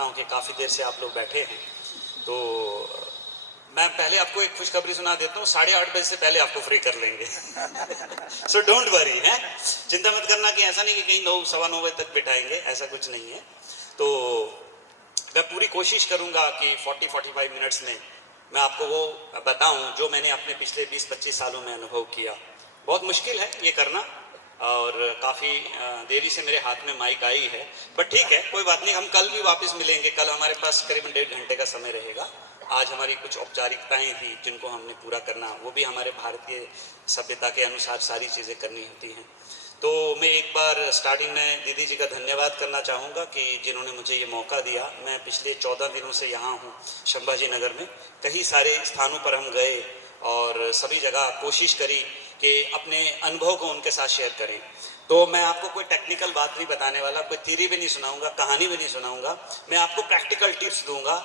हूँ कि काफ़ी देर से आप लोग बैठे हैं, तो मैं पहले आपको एक खुशखबरी सुना देता हूँ। 8:30 बजे से पहले आपको फ्री कर लेंगे। सो डोंट वरी, है, चिंता मत करना कि ऐसा नहीं कि कहीं 9 सवा 9 बजे तक बिठाएंगे, ऐसा कुछ नहीं है। तो मैं पूरी कोशिश करूँगा कि 40-45 मिनट्स में मैं आपको वो बताऊँ जो मैंने अपने पिछले 20-25 सालों में अनुभव किया। बहुत मुश्किल है ये करना और काफ़ी देरी से मेरे हाथ में माइक आई है, बट ठीक है, कोई बात नहीं। हम कल भी वापस मिलेंगे। कल हमारे पास करीबन 1.5 घंटे का समय रहेगा। आज हमारी कुछ औपचारिकताएं थी जिनको हमने पूरा करना, वो भी हमारे भारतीय सभ्यता के अनुसार सारी चीज़ें करनी होती हैं। तो मैं एक बार स्टार्टिंग में दीदी जी का धन्यवाद करना चाहूँगा कि जिन्होंने मुझे ये मौका दिया। मैं पिछले 14 दिनों से यहाँ हूँ संभाजी नगर में। कई सारे स्थानों पर हम गए और सभी जगह कोशिश करी कि अपने अनुभव को उनके साथ शेयर करें। तो मैं आपको कोई टेक्निकल बात नहीं बताने वाला, कोई थ्योरी भी नहीं सुनाऊंगा, कहानी भी नहीं सुनाऊंगा। मैं आपको प्रैक्टिकल टिप्स दूंगा,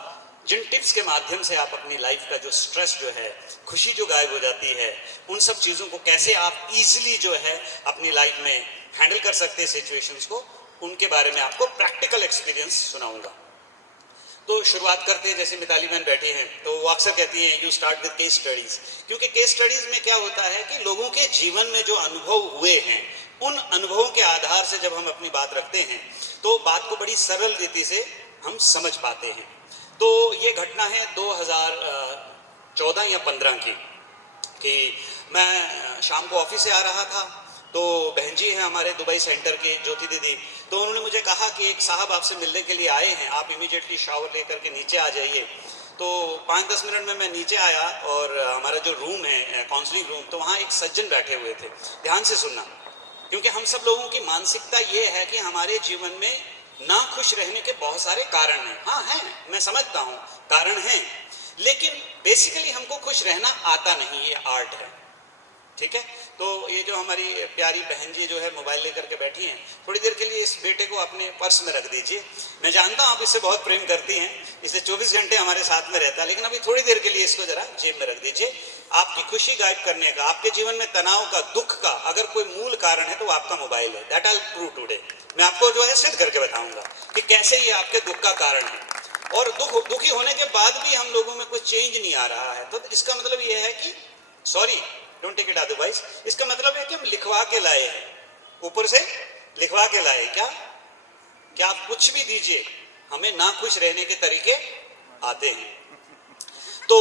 जिन टिप्स के माध्यम से आप अपनी लाइफ का जो स्ट्रेस जो है, खुशी जो गायब हो जाती है, उन सब चीज़ों को कैसे आप इजीली जो है अपनी लाइफ में हैंडल कर सकते हैं सिचुएशंस को, उनके बारे में आपको प्रैक्टिकल एक्सपीरियंस सुनाऊंगा। तो शुरुआत करते हैं। जैसे मिताली बहन बैठी हैं तो वो अक्सर कहती हैं you start with case studies, क्योंकि केस स्टडीज़ में क्या होता है कि लोगों के जीवन में जो अनुभव हुए हैं, उन अनुभवों के आधार से जब हम अपनी बात रखते हैं तो बात को बड़ी सरल रीति से हम समझ पाते हैं। तो ये घटना है 2014 या 15 की, कि मैं शाम को ऑफिस से आ रहा था। तो बहन जी हैं हमारे दुबई सेंटर के, ज्योति दीदी, तो उन्होंने मुझे कहा कि एक साहब आपसे मिलने के लिए आए हैं, आप इमीडिएटली शावर लेकर के नीचे आ जाइए। तो 5-10 मिनट में मैं नीचे आया और हमारा जो रूम है काउंसलिंग रूम, तो वहाँ एक सज्जन बैठे हुए थे। ध्यान से सुनना, क्योंकि हम सब लोगों की मानसिकता ये है कि हमारे जीवन में ना खुश रहने के बहुत सारे कारण हैं। हाँ हैं, मैं समझता हूँ कारण हैं, लेकिन बेसिकली हमको खुश रहना आता नहीं, ये आर्ट है। ठीक है, तो ये जो हमारी प्यारी बहन जी जो है मोबाइल लेकर के बैठी हैं, थोड़ी देर के लिए इस बेटे को अपने पर्स में रख दीजिए। मैं जानता हूँ आप इससे बहुत प्रेम करती हैं, इसे 24 घंटे हमारे साथ में रहता है, लेकिन अभी थोड़ी देर के लिए इसको जरा जेब में रख दीजिए। आपकी खुशी गायब करने का, आपके जीवन में तनाव का, दुख का अगर कोई मूल कारण है तो आपका मोबाइल है। That I prove today. मैं आपको जो है सिद्ध करके बताऊंगा कि कैसे ये आपके दुख का कारण है। और दुखी होने के बाद भी हम लोगों में कोई चेंज नहीं आ रहा है, तो इसका मतलब ये है कि sorry, don't take it otherwise, इसका मतलब है कि हम लिखवा के लाए हैं, ऊपर से लिखवा के लाए। क्या आप कुछ भी दीजिए, हमें ना खुश रहने के तरीके आते हैं। तो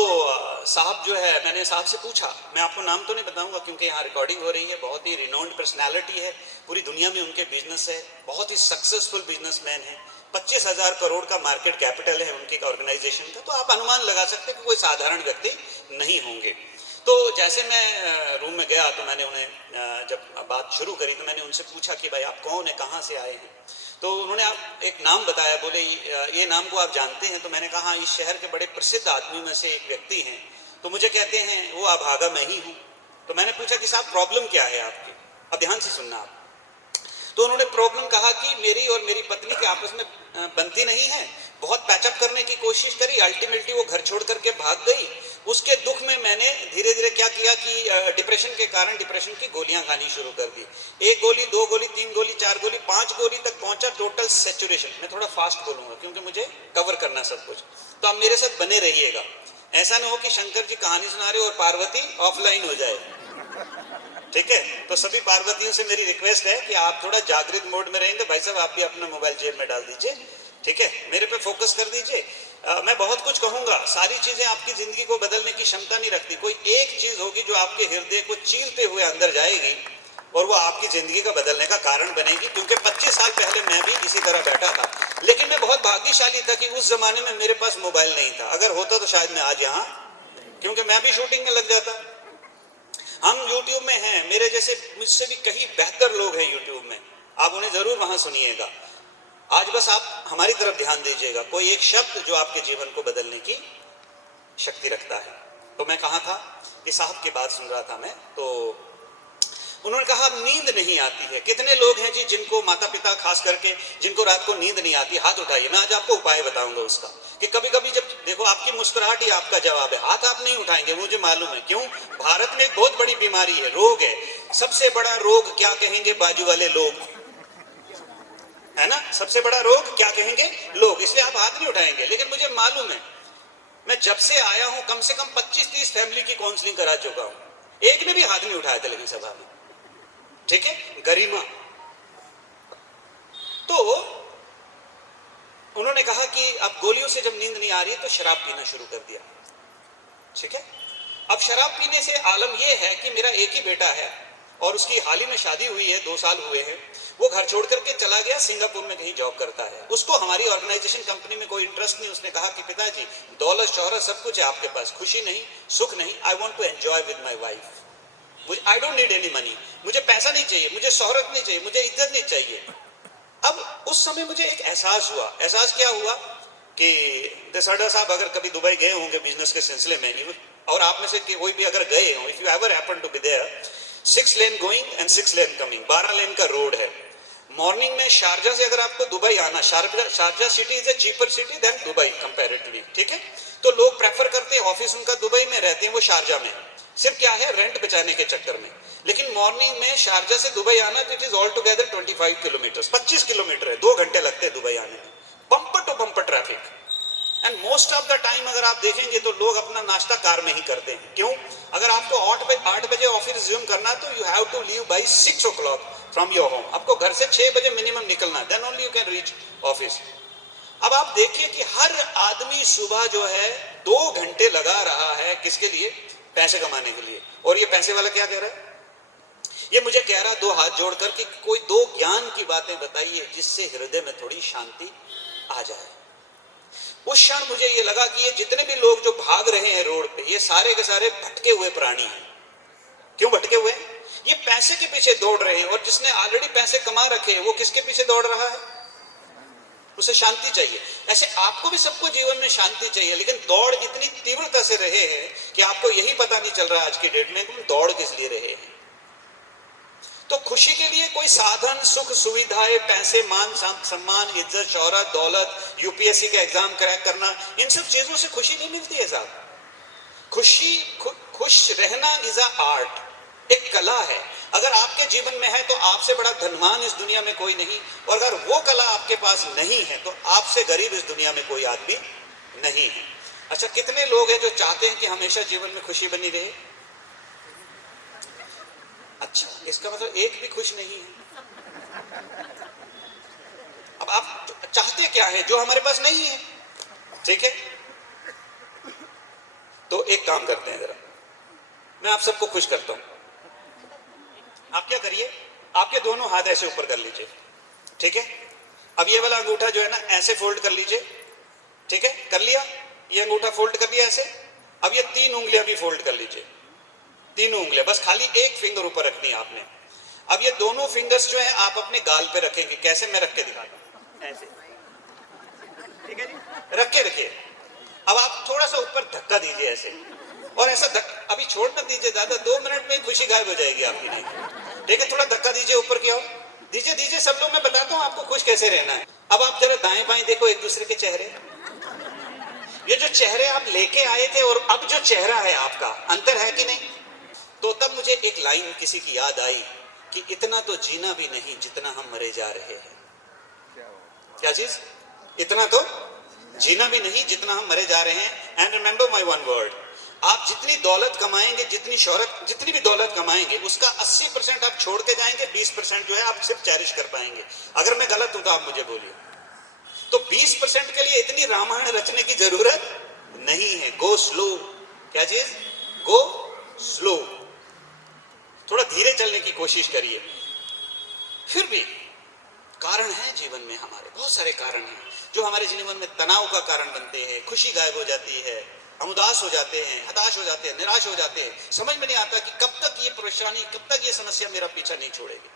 साहब जो है, मैंने साहब से पूछा, मैं आपको नाम तो नहीं बताऊंगा क्योंकि यहाँ रिकॉर्डिंग हो रही है, बहुत ही रिनोन्ड पर्सनैलिटी है, पूरी दुनिया में उनके बिजनेस है, बहुत ही सक्सेसफुल बिजनेसमैन है, 25,000 करोड़ का मार्केट कैपिटल है उनकी ऑर्गेनाइजेशन का। तो आप अनुमान लगा सकते हैं कि कोई साधारण व्यक्ति नहीं होंगे। तो जैसे मैं रूम में गया तो मैंने उन्हें जब बात शुरू करी तो मैंने उनसे पूछा कि भाई आप कौन है, कहाँ से आए हैं। तो उन्होंने एक नाम बताया, बोले ये नाम को आप जानते हैं। तो मैंने कहा इस शहर के बड़े प्रसिद्ध आदमी में से एक व्यक्ति हैं। तो मुझे कहते हैं वो अभागा मैं ही हूँ। तो मैंने पूछा कि साहब प्रॉब्लम क्या है आपकी, अब ध्यान से सुनना आप। तो उन्होंने प्रॉब्लम कहा कि मेरी और मेरी पत्नी के आपस में बनती नहीं है, बहुत पैचअप करने की कोशिश करी, अल्टीमेटली वो घर छोड़ करके भाग गई। उसके दुख में मैंने धीरे धीरे क्या किया कि डिप्रेशन के कारण डिप्रेशन की गोलियां खानी शुरू कर दी। 1 गोली, 2 गोली, 3 गोली, 4 गोली, 5 गोली तक पहुंचा, टोटल सैचुरेशन। मैं थोड़ा फास्ट बोलूंगा क्योंकि मुझे कवर करना सब कुछ, तो आप मेरे साथ बने रहिएगा। ऐसा ना हो कि शंकर जी कहानी सुना रहे और पार्वती ऑफलाइन हो जाए। ठीक है, तो सभी पार्वतियों से मेरी रिक्वेस्ट है कि आप थोड़ा जागृत मोड में रहेंगे। भाई साहब आप भी अपना मोबाइल जेब में डाल दीजिए, ठीक है, मेरे पे फोकस कर दीजिए। मैं बहुत कुछ कहूंगा, सारी चीजें आपकी जिंदगी को बदलने की क्षमता नहीं रखती। कोई एक चीज होगी जो आपके हृदय को चीरते हुए अंदर जाएगी और वो आपकी जिंदगी का बदलने का कारण बनेगी। क्योंकि 25 साल पहले मैं भी इसी तरह बैठा था, लेकिन मैं बहुत भाग्यशाली था कि उस जमाने में मेरे पास मोबाइल नहीं था। अगर होता तो शायद मैं आज यहाँ, क्योंकि मैं भी शूटिंग में लग जाता। हम YouTube में हैं, मेरे जैसे मुझसे भी कहीं बेहतर लोग हैं YouTube में, आप उन्हें जरूर वहां सुनिएगा। आज बस आप हमारी तरफ ध्यान दीजिएगा, कोई एक शब्द जो आपके जीवन को बदलने की शक्ति रखता है। तो मैं कहा था कि साहब की बात सुन रहा था मैं, तो उन्होंने कहा नींद नहीं आती है। कितने लोग हैं जी जिनको, माता पिता खास करके, जिनको रात को नींद नहीं आती, हाथ उठाइए। मैं आज आपको उपाय बताऊंगा उसका, कि कभी कभी जब देखो आपकी मुस्कुराहट ही आपका जवाब है। हाथ आप नहीं उठाएंगे, मुझे मालूम है क्यों। भारत में एक बहुत बड़ी बीमारी है, रोग है, सबसे बड़ा रोग क्या कहेंगे बाजू वाले लोग, है ना? सबसे बड़ा रोग क्या कहेंगे? लोग। इसलिए आप हाथ नहीं उठाएंगे। लेकिन मुझे मालूम है, मैं जब से आया हूं कम से कम 25-30 फैमिली की काउंसलिंग करा चुका हूं, एक ने भी हाथ नहीं उठाया था लेकिन सभा में। ठीक है, गरिमा। तो उन्होंने कहा कि अब गोलियों से जब नींद नहीं आ रही तो शराब पीना शुरू कर दिया। ठीक है, अब शराब पीने से आलम यह है कि मेरा एक ही बेटा है और उसकी हाल ही में शादी हुई है, 2 साल हुए हैं। वो घर छोड़ करके चला गया, सिंगापुर में कहीं जॉब करता है। उसको हमारी ऑर्गेनाइजेशन कंपनी में कोई इंटरेस्ट नहीं। उसने कहा कि पिताजी, दौलत शोहरत सब कुछ है आपके पास, खुशी नहीं, सुख नहीं। I want to enjoy with my wife. I don't need any money. मुझे पैसा नहीं चाहिए, मुझे शोहरत नहीं चाहिए, मुझे इज्जत नहीं चाहिए। अब उस समय मुझे एक एहसास हुआ। एहसास क्या हुआ कि दसाडा साहब अगर कभी दुबई गए होंगे बिजनेस के सिलसिले में, और आप में से कोई भी अगर गए हो, if you ever happen to be there, 6 lane going and 6 lane coming, 12 lane का रोड है। मॉर्निंग में शारजा से अगर आपको दुबई आना, Sharjah city is a cheaper city than Dubai comparatively. ठीक है, तो लोग प्रेफर करते हैं, ऑफिस उनका दुबई में, रहते हैं वो शारजा में, सिर्फ क्या है, रेंट बचाने के चक्कर में। लेकिन मॉर्निंग में शारजा से दुबई आना, it is all together 25 kilometre, 25 kilometre है, 2 घंटे लगते हैं दुबई आने में, bumper to bumper traffic. And most of the time अगर आप देखेंगे तो लोग अपना नाश्ता कार में ही करते हैं। क्यों? अगर आपको 8 बजे ऑफिस रिज्यूम करना तो you have to leave by 6 o'clock from your home. आपको घर से 6 बजे मिनिमम निकलना, then only you can reach office. अब आप देखिए कि हर आदमी सुबह जो है 2 घंटे लगा रहा है, किसके लिए? पैसे कमाने के लिए। और ये पैसे वाला क्या कह रहा है? ये मुझे कह रहा, 2 हाथ जोड़कर कि कोई 2 ज्ञान की बातें बताइए जिससे हृदय में थोड़ी शांति आ जाए। उस क्षण मुझे ये लगा कि ये जितने भी लोग जो भाग रहे हैं रोड पे, ये सारे के सारे भटके हुए प्राणी हैं। क्यों भटके हुए हैं? ये पैसे के पीछे दौड़ रहे हैं, और जिसने ऑलरेडी पैसे कमा रखे हैं वो किसके पीछे दौड़ रहा है? उसे शांति चाहिए। ऐसे आपको भी सबको जीवन में शांति चाहिए, लेकिन दौड़ इतनी तीव्रता से रहे हैं कि आपको यही पता नहीं चल रहा आज की डेट में कि दौड़ किस लिए रहे हैं। तो खुशी के लिए कोई साधन, सुख, सुविधाएं, पैसे, मान सम्मान, इज्जत, शोहरत, दौलत, यूपीएससी का एग्जाम क्रैक करना, इन सब चीजों से खुशी नहीं मिलती है साहब। खुश रहना इज अ आर्ट, एक कला है। अगर आपके जीवन में है तो आपसे बड़ा धनवान इस दुनिया में कोई नहीं, और अगर वो कला आपके पास नहीं है तो आपसे गरीब इस दुनिया में कोई आदमी नहीं है। अच्छा, कितने लोग हैं जो चाहते हैं कि हमेशा जीवन में खुशी बनी रहे? अच्छा, इसका मतलब एक भी खुश नहीं है। अब आप चाहते क्या है जो हमारे पास नहीं है? ठीक है, तो एक काम करते हैं, जरा मैं आप सबको खुश करता हूं। आप क्या करिए, आपके दोनों हाथ ऐसे ऊपर कर लीजिए। ठीक है, अब ये वाला अंगूठा जो है ना ऐसे फोल्ड कर लीजिए। ठीक है, कर लिया, ये अंगूठा फोल्ड कर लिया ऐसे। अब ये 3 उंगलियां भी फोल्ड कर लीजिए, तीनों उंगलियां, बस खाली एक फिंगर ऊपर रखनी है आपने। अब ये दोनों फिंगर्स जो है आप अपने गाल पे रखेंगे। कैसे? मैं रख के दिखाता हूं, ऐसे। ठीक है जी, रख के रखिए। अब आप थोड़ा सा ऊपर धक्का दीजिए ऐसे, और ऐसा अभी छोड़ मत दीजिए ज्यादा, 2 मिनट में खुशी गायब हो जाएगी आपकी। नहीं, ठीक है, थोड़ा धक्का दीजिए ऊपर की ओर, दीजिए दीजिए। सब लोग मैं बताता हूं आपको खुश कैसे रहना है। अब आप जरा दाएं बाएं देखो एक दूसरे के चेहरे। ये जो चेहरे आप लेके आए थे और अब जो चेहरा है आपका, अंतर है कि नहीं? तो तब मुझे एक लाइन किसी की याद आई कि इतना तो जीना भी नहीं जितना हम मरे जा रहे हैं। क्या चीज? इतना तो जीना भी नहीं जितना हम मरे जा रहे हैं। And remember my one word, आप जितनी दौलत कमाएंगे, जितनी शोहरत, जितनी भी दौलत कमाएंगे, उसका 80% आप छोड़ के जाएंगे, 20% जो है आप सिर्फ चेरिश कर पाएंगे। अगर मैं गलत हूं तो आप मुझे बोलिए। तो 20% के लिए इतनी रामायण रचने की जरूरत नहीं है। Go slow. क्या चीज? गो स्लो, थोड़ा धीरे चलने की कोशिश करिए। फिर भी कारण है जीवन में, हमारे बहुत सारे कारण हैं जो हमारे जीवन में तनाव का कारण बनते हैं। खुशी गायब हो जाती है, हम उदास हो जाते हैं, हताश हो जाते हैं, निराश हो जाते हैं। समझ में नहीं आता कि कब तक ये परेशानी, कब तक ये समस्या मेरा पीछा नहीं छोड़ेगी।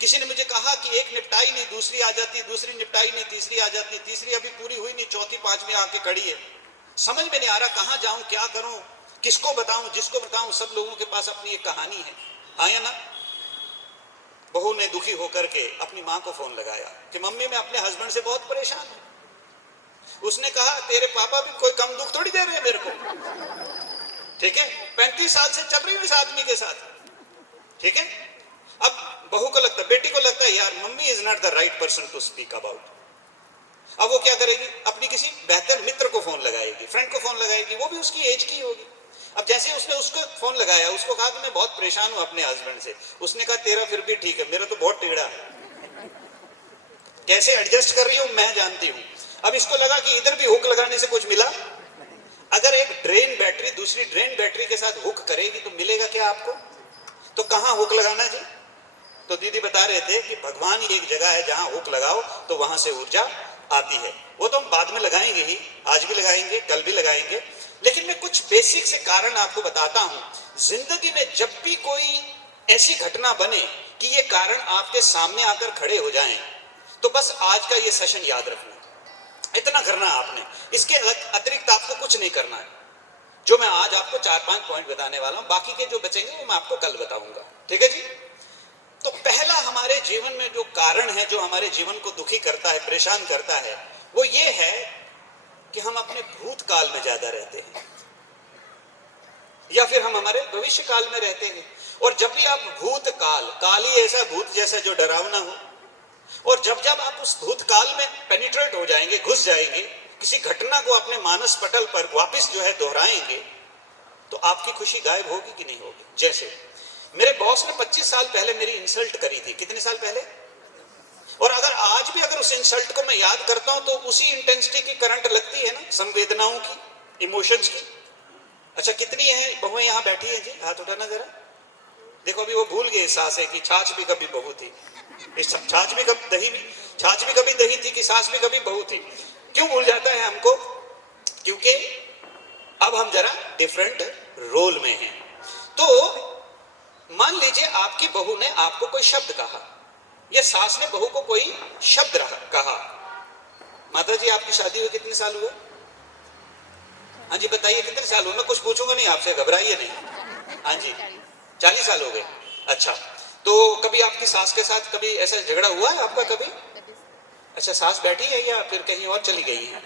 किसी ने मुझे कहा कि एक निपटाई नहीं, दूसरी आ जाती, दूसरी निपटाई नहीं, तीसरी आ जाती, तीसरी अभी पूरी हुई नहीं, चौथी पांचवी आके खड़ी है। समझ में नहीं आ रहा कहां जाऊं, क्या करूं, किसको बताऊं, जिसको बताऊं। सब लोगों के पास अपनी एक कहानी है, हाँ या ना? बहू ने दुखी होकर के अपनी मां को फोन लगाया कि मम्मी मैं अपने हस्बैंड से बहुत परेशान हूं। उसने कहा तेरे पापा भी कोई कम दुख थोड़ी दे रहे हैं मेरे को। ठीक है, 35 साल से चल रही हूं इस आदमी के साथ। ठीक है, अब बहू को लगता है, बेटी को लगता है यार mummy is not the right person to speak about. अब वो क्या करेगी, अपनी किसी बेहतर मित्र को फोन लगाएगी, फ्रेंड को फोन लगाएगी, वो भी उसकी एज की होगी। अब जैसे उसने उसको फोन लगाया, उसको कहा कि मैं बहुत परेशान हूं अपने हस्बैंड से, उसने कहा तेरा फिर भी ठीक है, मेरा तो बहुत टेढ़ा है, कैसे एडजस्ट कर रही हूं मैं जानती हूं। अब इसको लगा कि इधर भी हुक लगाने से कुछ मिला। अगर एक ड्रेन बैटरी दूसरी ड्रेन बैटरी के साथ हुक करेगी तो मिलेगा क्या आपको? तो कहां हुक लगाना जी? तो दीदी बता रहे थे कि भगवान ही एक जगह है जहां हुक लगाओ तो वहां से ऊर्जा आती है। वो तो हम बाद में लगाएंगे ही, आज भी लगाएंगे, कल भी लगाएंगे, लेकिन मैं कुछ बेसिक से कारण आपको बताता हूं। जिंदगी में जब भी कोई ऐसी घटना बने कि ये कारण आपके सामने आकर खड़े हो जाएं, तो बस आज का ये सेशन याद रखना, इतना करना है आपने, इसके अतिरिक्त आपको कुछ नहीं करना है। जो मैं आज आपको 4-5 पॉइंट बताने वाला हूं, बाकी के जो बचेंगे वो मैं आपको कल बताऊंगा, ठीक है जी। तो पहला हमारे जीवन में जो कारण है, जो हमारे जीवन को दुखी करता है, परेशान करता है, वो ये है कि हम अपने भूतकाल में ज्यादा रहते हैं या फिर हम हमारे भविष्य काल में रहते हैं। और जब भी आप भूतकाल, काल ही ऐसा भूत जैसा जो डरावना हो, और जब जब आप उस भूतकाल में पेनिट्रेट हो जाएंगे, घुस जाएंगे, किसी घटना को अपने मानस पटल पर वापस जो है दोहराएंगे, तो आपकी खुशी गायब होगी कि नहीं होगी। जैसे मेरे बॉस ने 25 साल पहले मेरी इंसल्ट करी थी, कितने साल पहले, और अगर आज भी अगर उस इंसल्ट को मैं याद करता हूं तो उसी इंटेंसिटी की करंट लगती है ना, संवेदनाओं की, इमोशंस की। अच्छा, कितनी है बहुएं यहां बैठी है जी? हाथ उठाना जरा। देखो अभी वो भूल गए सासें कि छाछ भी कभी बहू थी, छाछ भी कभी दही भी, छाछ भी कभी दही थी कि सास भी कभी बहू थी। क्यों भूल जाता है हमको? क्योंकि अब हम जरा डिफरेंट रोल में हैं। तो मान लीजिए आपकी बहू ने आपको कोई शब्द कहा, या सास ने बहू को कोई शब्द कहा। माता जी आपकी शादी हुई कितने साल हुए? हाँ जी बताइए कितने साल हुए? मैं कुछ पूछूंगा नहीं आपसे, घबराइए नहीं। हाँ जी 40 साल हो गए। अच्छा, तो कभी आपकी सास के साथ कभी ऐसा झगड़ा हुआ है आपका कभी? अच्छा, सास बैठी है या फिर कहीं और चली गई है?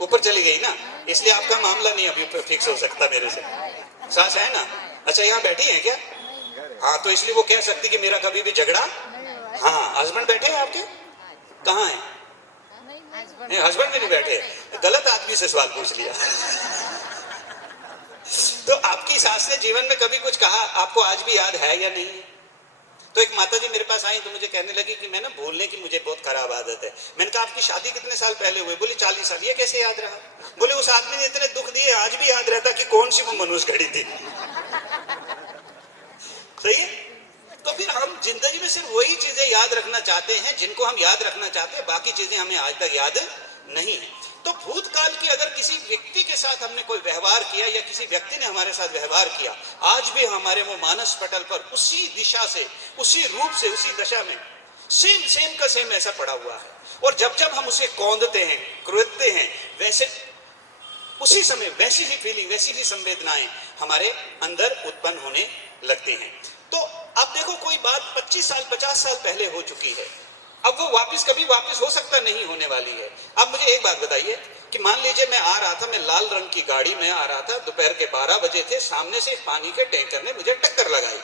ऊपर चली गई ना, इसलिए आपका मामला नहीं अभी फिक्स हो सकता मेरे से। सास है ना? अच्छा, यहाँ बैठी है क्या? हाँ, तो इसलिए वो कह सकती कि मेरा कभी भी झगड़ा। हाँ, हस्बैंड बैठे हैं आपके? कहाँ है? नहीं, हस्बैंड भी नहीं बैठे, गलत आदमी से सवाल पूछ लिया। तो आपकी सास ने जीवन में कभी कुछ कहा, आपको आज भी याद है या नहीं? तो एक माता जी मेरे पास आई तो मुझे कहने लगी कि मैं ना भूलने की मुझे बहुत खराब आदत है। मैंने कहा आपकी शादी कितने साल पहले हुई? बोली 40 साल। ये कैसे याद रहा? बोले उस आदमी ने इतने दुख दिए, आज भी याद रहता कि कौन सी वो मनुष्य घड़ी थी। सही है। तो फिर हम जिंदगी में सिर्फ वही चीजें याद रखना चाहते हैं जिनको हम याद रखना चाहते हैं, बाकी चीजें हमें आज तक याद नहीं है। तो भूतकाल की अगर किसी व्यक्ति के साथ हमने कोई व्यवहार किया या किसी व्यक्ति ने हमारे साथ व्यवहार किया, आज भी हमारे वो मानस पटल पर उसी दिशा से, उसी रूप से, उसी दशा में सेम का सेम ऐसा पड़ा हुआ है। और जब जब हम उसे कौंधते हैं, क्रोधते हैं, वैसे उसी समय वैसी ही फीलिंग, वैसी ही संवेदनाएं हमारे अंदर उत्पन्न होने लगती हैं। तो अब देखो कोई बात 25 साल 50 साल पहले हो चुकी है, अब वो कभी वापस हो सकता नहीं होने वाली है। अब मुझे एक बात बताइए कि मान लीजिए मैं आ रहा था, मैं लाल रंग की गाड़ी में आ रहा था, दोपहर के 12 बजे थे, सामने से पानी के टैंकर ने मुझे टक्कर लगाई।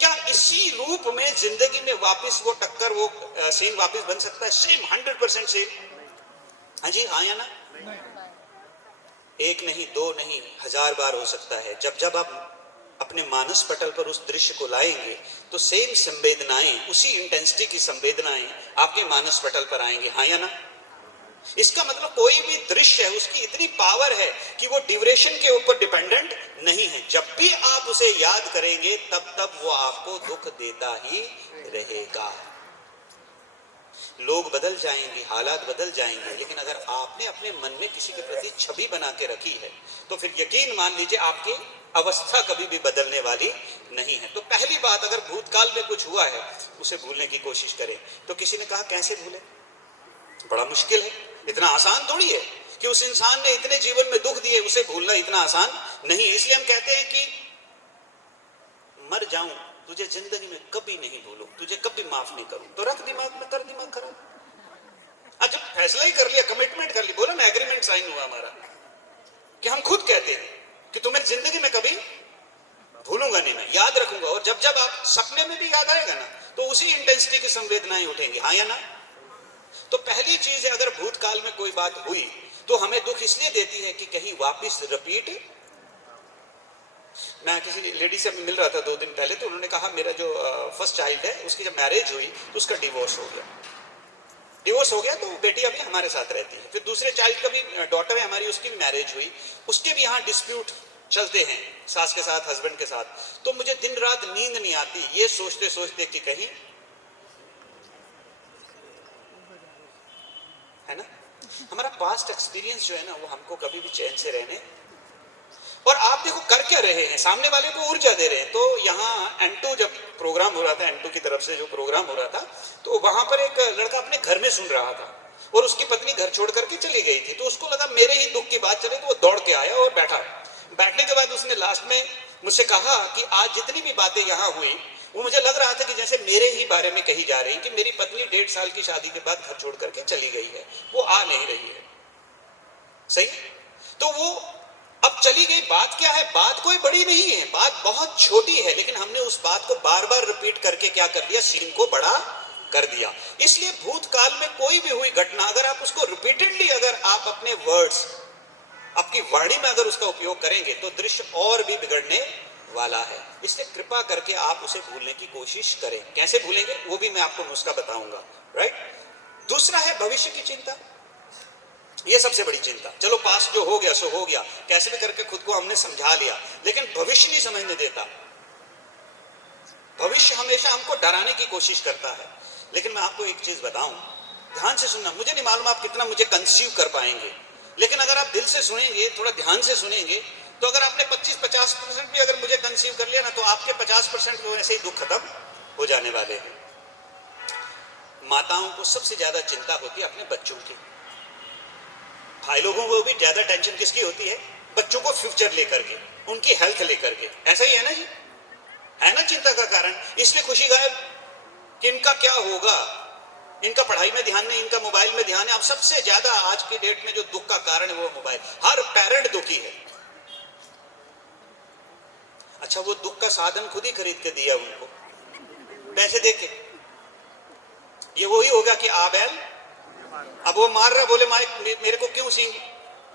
क्या इसी रूप में जिंदगी में वापस वो टक्कर, वो सीन वापस बन सकता है? Same, 100% same. हाँ जी, हाँ या ना? एक नहीं, दो नहीं, 1000 बार हो सकता है। जब जब आप अपने मानस पटल पर उस दृश्य को लाएंगे तो सेम संवेदनाएं, उसी इंटेंसिटी की संवेदनाएं आपके मानस पटल पर आएंगे। हाँ या ना? इसका मतलब कोई भी दृश्य है, उसकी इतनी पावर है कि वो ड्यूरेशन के ऊपर डिपेंडेंट नहीं है। जब भी आप उसे याद करेंगे तब तब वो आपको दुख देता ही रहेगा। लोग बदल जाएंगे, हालात बदल जाएंगे, लेकिन अगर आपने अपने मन में किसी के प्रति छवि बना के रखी है तो फिर यकीन मान लीजिए आपकी अवस्था कभी भी बदलने वाली नहीं है। तो पहली बात, अगर भूतकाल में कुछ हुआ है उसे भूलने की कोशिश करें। तो किसी ने कहा कैसे भूले? बड़ा मुश्किल है, इतना आसान थोड़ी है कि उस इंसान ने इतने जीवन में दुख दिए, उसे भूलना इतना आसान नहीं। इसलिए हम कहते हैं कि मर जाऊं तुझे जिंदगी में कभी नहीं भूलूं, तुझे कभी माफ नहीं करूं। तो रख दिमाग में, कर दिमाग खराब। जब फैसला ही कर लिया, कमिटमेंट कर ली, बोला ना एग्रीमेंट साइन हुआ हमारा, कि हम खुद कहते हैं कि तुम्हें जिंदगी में कभी भूलूंगा नहीं, मैं याद रखूंगा। और जब जब आप सपने में भी याद आएगा ना, तो उसी इंटेंसिटी की संवेदनाएं उठेंगी, हाँ या ना। तो पहली चीज है, अगर भूतकाल में कोई बात हुई तो हमें दुख इसलिए देती है कि कहीं वापस रिपीट। मैं किसी लेडी से मिल रहा था 2 दिन पहले, तो उन्होंने कहा मेरा जो फर्स्ट चाइल्ड है उसकी जब मैरिज हुई तो उसका डिवोर्स हो गया। डिवोर्स हो गया तो बेटी अभी हमारे साथ रहती है। फिर दूसरे चाइल्ड का भी, डॉटर है हमारी, उसकी भी मैरिज हुई, उसके भी यहाँ डिस्प्यूट चलते हैं सास के साथ, हस्बैंड के साथ। तो मुझे दिन रात नींद नहीं आती ये सोचते सोचते कि कहीं, है ना, हमारा पास्ट एक्सपीरियंस जो है ना वो हमको कभी भी चैन से रहने। और आप देखो कर क्या रहे हैं, सामने वाले को ऊर्जा दे रहे हैं। तो यहाँ N2 जब प्रोग्राम हो रहा था, N2 की तरफ से जो प्रोग्राम हो रहा था, तो वहां पर एक लड़का अपने घर में सुन रहा था और उसकी पत्नी घर छोड़ करके चली गई थी। तो उसको लगा मेरे ही दुख की बात चले, तो वो दौड़ के आया और बैठा। बैठने के बाद उसने लास्ट में मुझसे कहा कि आज जितनी भी बातें यहाँ हुई वो मुझे लग रहा था कि जैसे मेरे ही बारे में कही जा रही, कि मेरी पत्नी 1.5 साल की शादी के बाद घर छोड़ करके चली गई है, वो आ नहीं रही है। सही। तो वो अब चली गई, बात क्या है, बात कोई बड़ी नहीं है, बात बहुत छोटी है, लेकिन हमने उस बात को बार बार रिपीट करके क्या कर दिया, सीन को बड़ा कर दिया। इसलिए भूतकाल में कोई भी हुई घटना, अगर आप उसको रिपीटेडली, अगर आप अपने वर्ड्स, आपकी वाणी में अगर उसका उपयोग करेंगे तो दृश्य और भी बिगड़ने वाला है। इसलिए कृपा करके आप उसे भूलने की कोशिश करें। कैसे भूलेंगे वो भी मैं आपको नुस्खा बताऊंगा, राइट। दूसरा है भविष्य की चिंता। ये सबसे बड़ी चिंता। चलो पास्ट जो हो गया सो हो गया, कैसे भी करके खुद को हमने समझा लिया, लेकिन भविष्य नहीं समझने देता। भविष्य हमेशा हमको डराने की कोशिश करता है। लेकिन मैं आपको एक चीज बताऊं, ध्यान से सुनना। मुझे नहीं मालूम आप कितना मुझे कंसीव कर पाएंगे, लेकिन अगर आप दिल से सुनेंगे, थोड़ा ध्यान से सुनेंगे, तो अगर आपने 25-50% भी अगर मुझे कंसीव कर लिया ना, तो आपके 50% तो ऐसे ही दुख खत्म हो जाने वाले हैं। माताओं को सबसे ज्यादा चिंता होती है अपने बच्चों की। भाई लोगों को भी ज्यादा टेंशन किसकी होती है, बच्चों को फ्यूचर लेकर के, उनकी हेल्थ लेकर के। ऐसा ही है ना जी, है ना चिंता का कारण। इसलिए खुशी गायब कि इनका क्या होगा, इनका पढ़ाई में ध्यान नहीं, इनका मोबाइल में ध्यान है। अब सबसे ज्यादा आज की डेट में जो दुख का कारण है वो मोबाइल। हर पेरेंट दुखी है। अच्छा, वो दुख का साधन खुद ही खरीद के दिया उनको, पैसे देके। ये वही होगा कि आबेल, अब वो मार रहा, बोले माइक मेरे को क्यों सिंह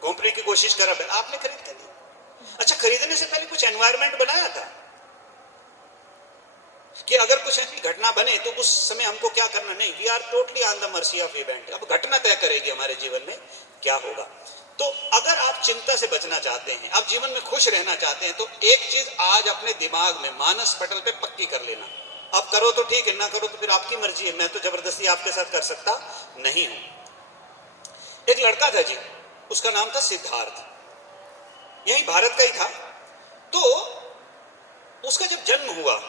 घोंपने की कोशिश कर रहा, आपने खरीद कर दिया। अच्छा, खरीदने से पहले कुछ एनवायरमेंट बनाया था कि अगर कुछ ऐसी घटना बने तो उस समय हमको क्या करना। नहीं, we are totally on the mercy of event. अब घटना तय करेगी हमारे जीवन में क्या होगा। तो अगर आप चिंता से बचना चाहते हैं, आप जीवन में खुश रहना चाहते हैं, तो एक चीज आज अपने दिमाग में मानस पटल पे पक्की कर लेना। अब करो तो ठीक है, ना करो तो फिर आपकी मर्जी है। मैं तो जबरदस्ती आपके साथ कर सकता नहीं हूं। एक लड़का था जी, उसका नाम था सिद्धार्थ, यही भारत का ही था। तो उसका जब जन्म हुआ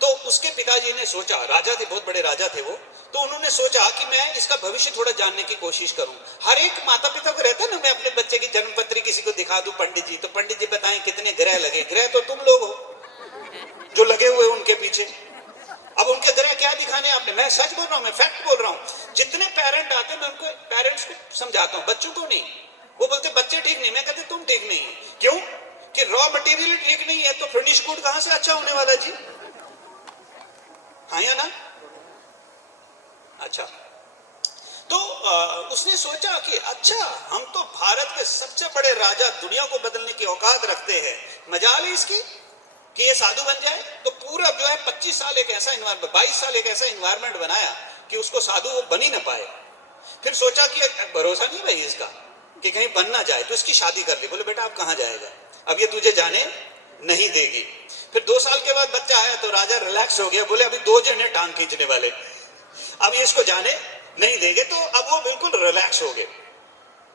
तो उसके पिताजी ने सोचा, राजा थे, बहुत बड़े राजा थे वो, तो उन्होंने सोचा कि मैं इसका भविष्य थोड़ा जानने की कोशिश करूं। हर एक माता पिता को रहता है ना, मैं अपने बच्चे की जन्म पत्री किसी को दिखा दूं, पंडित जी, तो पंडित जी बताएं कितने ग्रह लगे। ग्रह तो तुम लोग हो जो लगे हुए उनके पीछे। अब उनके ग्रह क्या दिखाने आपने। मैं सच बोल रहा हूं, मैं फैक्ट बोल रहा हूं। जितने पेरेंट आते हैं मैं उनको, पेरेंट्स को समझाता हूं, बच्चों को नहीं। वो बोलते बच्चे ठीक नहीं, मैं कहते तुम ठीक नहीं। क्यों? कि रॉ मटेरियल ठीक नहीं है तो फिनिश गुड कहां से अच्छा होने वाला जी, हाँ या ना। अच्छा, तो उसने सोचा कि अच्छा, हम तो भारत के सबसे बड़े राजा, दुनिया को बदलने की औकात रखते हैं, मजाल है इसकी कि ये साधु बन जाए। तो पूरा जो है 25 साल एक ऐसा इन्वायरमेंट, 22 साल एक ऐसा इन्वायरमेंट बनाया कि उसको साधु वो बन ही ना पाए। फिर सोचा कि भरोसा नहीं भाई इसका कि कहीं बन ना जाए, तो इसकी शादी कर ली। बोले बेटा अब कहां जाएगा, अब ये तुझे जाने नहीं देगी। फिर 2 साल के बाद बच्चा आया तो राजा रिलैक्स हो गया, बोले अभी 2 जने टांग खींचने वाले, अब ये इसको जाने नहीं देंगे। तो अब वो बिल्कुल रिलैक्स हो गए।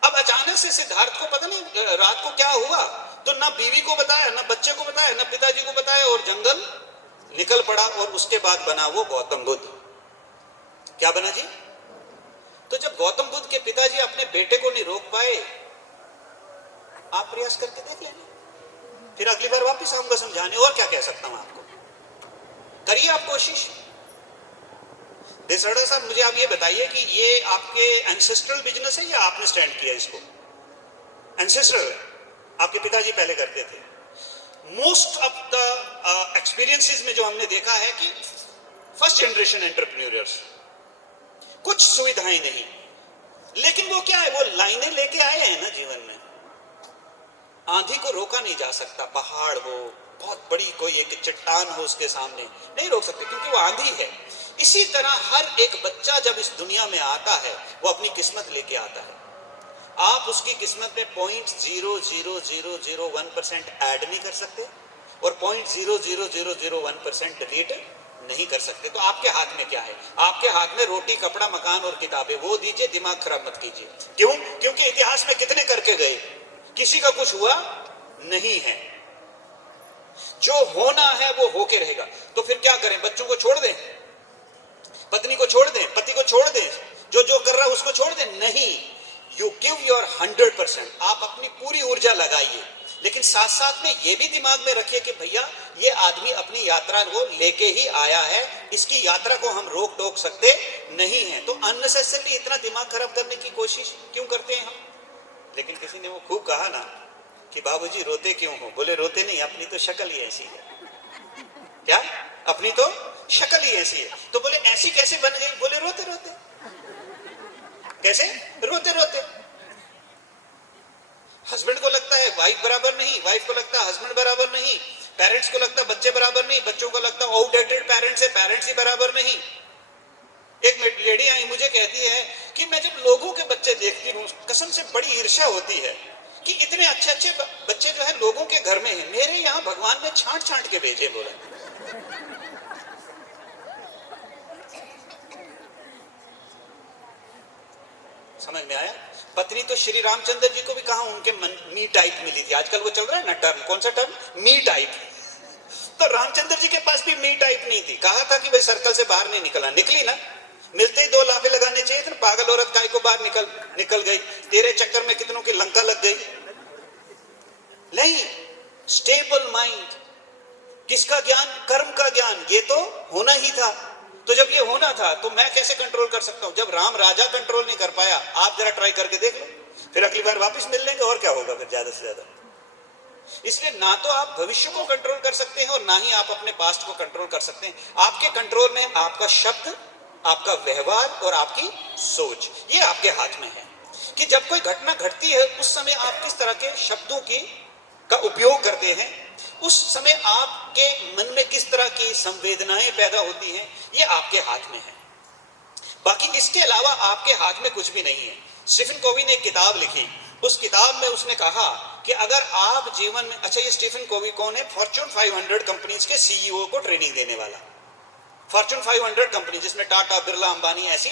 अब अचानक से सिद्धार्थ को पता नहीं रात को क्या हुआ, तो ना बीवी को बताया, ना बच्चे को बताया, ना पिताजी को बताया, और जंगल निकल पड़ा। और उसके बाद बना वो गौतम बुद्ध। क्या बना जी? तो जब गौतम बुद्ध के पिताजी अपने बेटे को नहीं रोक पाए, आप प्रयास करके देख लेना, फिर अगली बार वापस आऊंगा समझाने। और क्या कह सकता हूं आपको, करिए आप कोशिश। देसड़ा साहब, मुझे आप ये बताइए कि ये आपके एंसेस्ट्रल बिजनेस है या आपने स्टैंड किया इसको? एंसेस्ट्रल, आपके पिताजी पहले करते थे। मोस्ट ऑफ द एक्सपीरियंसेस में जो हमने देखा है कि फर्स्ट जनरेशन एंटरप्रेन्योर्स, कुछ सुविधाएं नहीं, लेकिन वो क्या है, वो लाइनें लेके आए हैं ना जीवन में। आंधी को रोका नहीं जा सकता, पहाड़ हो, बहुत बड़ी कोई एक चट्टान हो उसके सामने, नहीं रोक सकते क्योंकि वो आंधी है। इसी तरह हर एक बच्चा जब इस दुनिया में आता है वो अपनी किस्मत लेके आता है। आप उसकी किस्मत में 0.00001% ऐड नहीं कर सकते और 0.00001% डिलीट नहीं कर सकते। तो आपके हाथ में क्या है? आपके हाथ में रोटी, कपड़ा, मकान और किताबें, वो दीजिए, दिमाग खराब मत कीजिए। क्यों? क्योंकि इतिहास में कितने करके गए, किसी का कुछ हुआ नहीं है। जो होना है वो होके रहेगा। तो फिर क्या करें? बच्चों को छोड़ दें, पत्नी को छोड़ दें, पति को छोड़ दें, जो जो कर रहा है उसको छोड़ दें? नहीं, यू गिव योर 100%। आप अपनी पूरी ऊर्जा लगाइए, लेकिन साथ साथ में ये भी दिमाग में रखिए कि भैया ये आदमी अपनी यात्रा को लेके ही आया है, इसकी यात्रा को हम रोक टोक सकते नहीं है। तो अननेसेसरली इतना दिमाग खराब करने की कोशिश क्यों करते हैं हम? लेकिन किसी ने वो खूब कहा ना कि बाबूजी रोते क्यों हो? बोले रोते नहीं, अपनी तो शक्ल ही ऐसी है। क्या? अपनी तो शक्ल ही ऐसी है। तो बोले ऐसी कैसे बन गई? बोले रोते रोते। कैसे? रोते रोते। हस्बैंड को लगता है वाइफ बराबर नहीं, वाइफ को लगता है हस्बैंड बराबर नहीं, पेरेंट्स को लगता है बच्चे बराबर नहीं, बच्चों को लगता है आउटडेटेड पेरेंट्स है, पेरेंट्स ही बराबर नहीं। एक लेडी आई, मुझे कहती है कि मैं जब लोगों के बच्चे देखती हूँ, कसम से बड़ी ईर्ष्या होती है कि इतने अच्छे अच्छे बच्चे जो है लोगों के घर में हैं, मेरे यहाँ भगवान ने छांट छांट के भेजे। बोले समझ में आया? पत्नी तो श्री रामचंद्र जी को भी कहा उनके मी टाइप मिली थी। आजकल वो चल रहा है ना टर्म, कौन सा टर्म? मी टाइप। तो रामचंद्र जी के पास भी मी टाइप नहीं थी। कहा था कि भाई सर्कल से बाहर नहीं निकला, निकली ना। मिलते ही 2 लाफे लगाने चाहिए थे। पागल औरत काय को बाहर निकल गई। तेरे चक्कर में कितनों की लंका लग गई। नहीं, स्टेबल माइंड। किसका ज्ञान? कर्म का ज्ञान। ये तो होना ही था। तो जब ये होना था तो मैं कैसे कंट्रोल कर सकता हूं? जब राम राजा कंट्रोल नहीं कर पाया, आप जरा ट्राई करके देख लो, फिर अगली बार वापस मिल लेंगे और क्या होगा फिर ज्यादा से ज्यादा। इसलिए ना तो आप भविष्य को कंट्रोल कर सकते हैं और ना ही आप अपने पास्ट को कंट्रोल कर सकते हैं। आपके कंट्रोल में आपका शब्द, आपका व्यवहार और आपकी सोच, ये आपके हाथ में है कि जब कोई घटना घटती है उस समय आप किस तरह के शब्दों का उपयोग करते हैं, उस समय आपके मन में किस तरह की संवेदनाएं पैदा होती हैं, ये आपके हाथ में है। बाकी इसके अलावा आपके हाथ में कुछ भी नहीं है। स्टीफन कोवी ने एक किताब लिखी, उस किताब में उसने कहा कि अगर आप जीवन में, अच्छा ये स्टीफन कोवी कौन है? फॉर्च्यून 500 कंपनीज के सीईओ को ट्रेनिंग देने वाला। फॉर्च्यून 500 कंपनी जिसमें टाटा, बिरला, अंबानी, ऐसी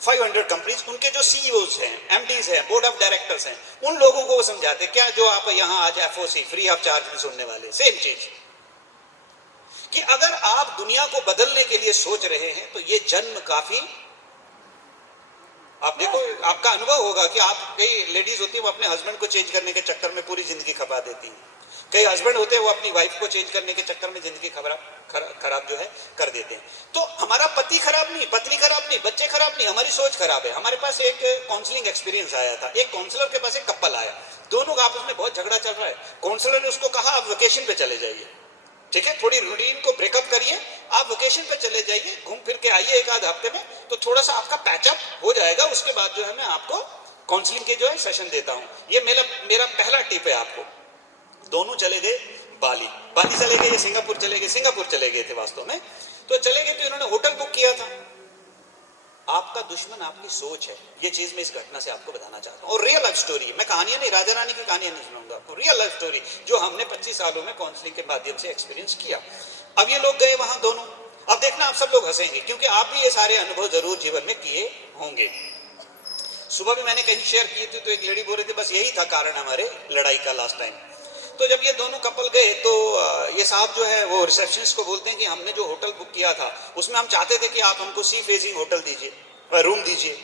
500 कंपनीज, उनके जो सीईओज हैं, एमडीज हैं, बोर्ड ऑफ डायरेक्टर्स हैं, उन लोगों को वो समझाते क्या जो आप यहां आज एफओसी फ्री ऑफ चार्ज में सुनने वाले, सेम चीज कि अगर आप दुनिया को बदलने के लिए सोच रहे हैं तो ये जन्म काफी, आप देखो आपका अनुभव होगा कि आप, कई लेडीज होती है वो अपने हस्बैंड को चेंज करने के चक्कर में पूरी जिंदगी खपा देती हैं। कई हस्बैंड होते हैं वो अपनी वाइफ को चेंज करने के चक्कर में जिंदगी खराब जो है कर देते हैं। तो हमारा पति खराब नहीं, पत्नी खराब नहीं, बच्चे खराब नहीं, हमारी सोच खराब है। हमारे पास एक काउंसलिंग एक्सपीरियंस आया था, एक काउंसलर के पास एक कपल आया, दोनों का आपस में बहुत झगड़ा चल रहा है। काउंसलर ने उसको कहा आप वेकेशन पे चले जाइए, ठीक है, थोड़ी रूटीन को ब्रेकअप करिए, आप वेकेशन पे चले जाइए, घूम फिर के आइए एक आध हफ्ते में, तो थोड़ा सा आपका पैचअप हो जाएगा। उसके बाद जो है मैं आपको काउंसलिंग के जो है सेशन देता हूं। ये मेरा पहला टिप है आपको। दोनों चले गए बाली चले गए, ये सिंगापुर चले गए थे वास्तव में। तो चले गए तो इन्होंने होटल बुक किया था। आपका दुश्मन आपकी सोच है, ये चीज मैं इस घटना से आपको बताना चाहता हूँ। और रियल लाइफ स्टोरी है, मैं कहानियां नहीं, राजा रानी की कहानियां नहीं सुनाऊंगा आपको, रियल लाइफ स्टोरी जो हमने 25 सालों में काउंसलिंग के माध्यम से एक्सपीरियंस किया। अब ये लोग गए वहां दोनों, अब देखना आप सब लोग हंसेंगे क्योंकि आप भी ये सारे अनुभव जरूर जीवन में किए होंगे। सुबह भी मैंने कहीं शेयर किए थे तो एक लेडी बोल रही थी बस यही था कारण हमारे लड़ाई का लास्ट टाइम। तो जब ये दोनों कपल गए तो ये साहब जो है वो रिसेप्शनिस्ट को बोलते हैं कि हमने जो होटल बुक किया था उसमें हम चाहते थे कि आप हमको सी फेसिंग होटल दीजिए, रूम दीजिए।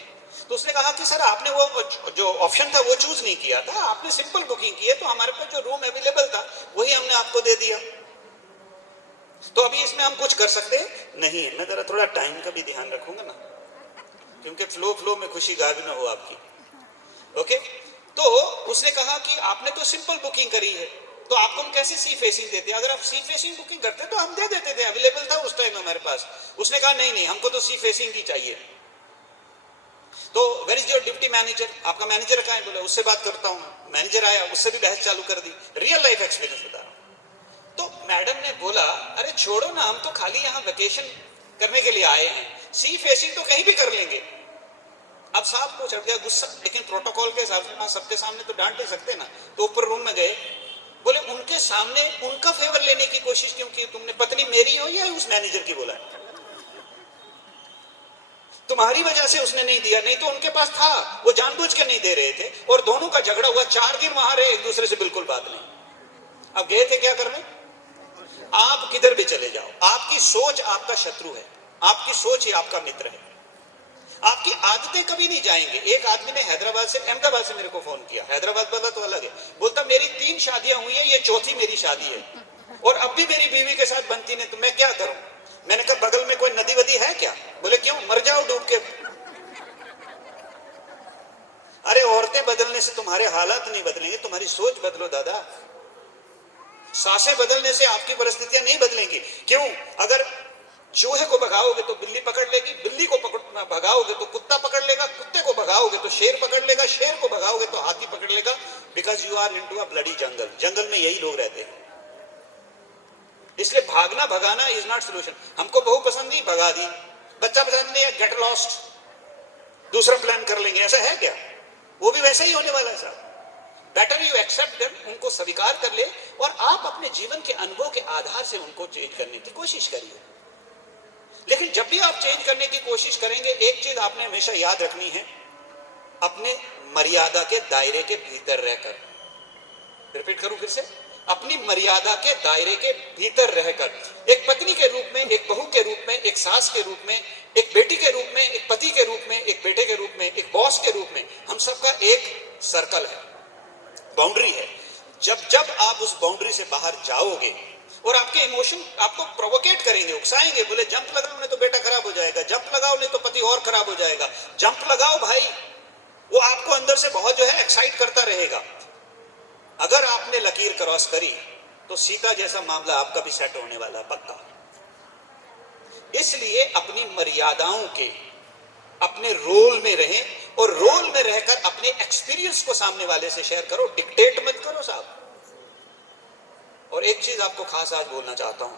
तो उसने कहा कि सर आपने वो जो ऑप्शन था वो चूज नहीं किया था, आपने सिंपल बुकिंग की है, तो हमारे पास जो रूम अवेलेबल था वही हमने आपको दे दिया, तो अभी इसमें हम कुछ कर सकते नहीं है। मैं जरा थोड़ा टाइम का भी ध्यान रखूंगा ना, क्योंकि फ्लो में खुशी गायब ना हो आपकी। ओके, तो उसने कहा कि आपने तो सिंपल बुकिंग करी है, तो आपको हम कैसे सी फेसिंग देते? अगर आप सी फेसिंग बुकिंग करते तो हम दे देते थे, अवेलेबल था उस टाइम हमारे पास। उसने कहा नहीं नहीं, हमको तो सी फेसिंग ही चाहिए। तो where is your deputy manager? आपका मैनेजर कहाँ है? बोला उससे बात करता हूँ। मैनेजर आया, उससे भी बहस चालू कर दी। रियल लाइफ एक्सपीरियंस बता रहा हूँ। तो मैडम ने बोला अरे छोड़ो ना, हम तो खाली यहाँ वेकेशन करने के लिए आए हैं, सी फेसिंग तो कहीं भी कर लेंगे। अब साहब को चढ़ गया गुस्सा, लेकिन प्रोटोकॉल के हिसाब से सबके सामने तो डांट नहीं सकते ना। तो ऊपर रूम में गए, बोले उनके सामने उनका फेवर लेने की कोशिश क्यों की? तुमने पत्नी मेरी हो या उस मैनेजर की? बोला तुम्हारी वजह से उसने नहीं दिया, नहीं तो उनके पास था, वो जानबूझ के नहीं दे रहे थे। और दोनों का झगड़ा हुआ, 4 दिन वहां रहे, एक दूसरे से बिल्कुल बात नहीं। अब गए थे क्या करने? आप किधर भी चले जाओ, आपकी सोच आपका शत्रु है, आपकी सोच ही आपका मित्र है। आपकी आदतें कभी नहीं जाएंगे। एक आदमी ने हैदराबाद से, अहमदाबाद से मेरे को फोन किया। हैदराबाद वाला तो अलग है, बोलता मेरी 3 शादियां हुई है, ये चौथी मेरी शादी है, और अब भी मेरी बीवी के साथ बनती नहीं, तो मैं क्या करूं? मैंने कहा बगल में कोई नदी वदी है क्या? बोले क्यों? मर जाओ डूब के। अरे औरतें बदलने से तुम्हारे हालात नहीं बदलेंगे, तुम्हारी सोच बदलो दादा। सांसें बदलने से आपकी परिस्थितियां नहीं बदलेंगी। क्यों? अगर चूहे को भगाओगे तो बिल्ली पकड़ लेगी, बिल्ली को भगाओगे तो कुत्ता पकड़ लेगा, कुत्ते को भगाओगे तो शेर पकड़ लेगा, शेर को भगाओगे तो हाथी पकड़ लेगा। Because you are into a bloody jungle. जंगल में यही लोग रहते हैं। इसलिए भागना भगाना इज नॉट सोल्यूशन। हमको बहू पसंद नहीं, भगा दी। बच्चा पसंद नहीं है, गेट लॉस्ट, दूसरा प्लान कर लेंगे। ऐसा है क्या? वो भी वैसा ही होने वाला है साहब। बेटर यू एक्सेप्ट देम, उनको स्वीकार कर ले, और आप अपने जीवन के अनुभव के आधार से उनको चेंज करने की कोशिश करिए। लेकिन जब भी आप चेंज करने की कोशिश करेंगे, एक चीज आपने हमेशा याद रखनी है, अपने मर्यादा के दायरे के भीतर रहकर। रिपीट करूं फिर से, अपनी मर्यादा के दायरे के भीतर रहकर। एक पत्नी के रूप में, एक बहू के रूप में, एक सास के रूप में, एक बेटी के रूप में, एक पति के रूप में, एक बेटे के रूप में, एक बॉस के रूप में, हम सबका एक सर्कल है, बाउंड्री है। जब जब आप उस बाउंड्री से बाहर जाओगे और आपके इमोशन आपको प्रोवोकेट करेंगे, उकसाएंगे, बोले जंप लगाओ नहीं तो बेटा खराब हो जाएगा, जंप लगाओ नहीं तो पति और खराब हो जाएगा, जंप लगाओ भाई, वो आपको अंदर से बहुत जो है एक्साइट करता रहेगा। अगर आपने लकीर क्रॉस करी तो सीता जैसा मामला आपका भी सेट होने वाला पक्का। इसलिए अपनी मर्यादाओं के, अपने रोल में रहें, और रोल में रहकर अपने एक्सपीरियंस को सामने वाले से शेयर करो, डिक्टेट मत करो साहब। और एक चीज आपको खास आज बोलना चाहता हूं,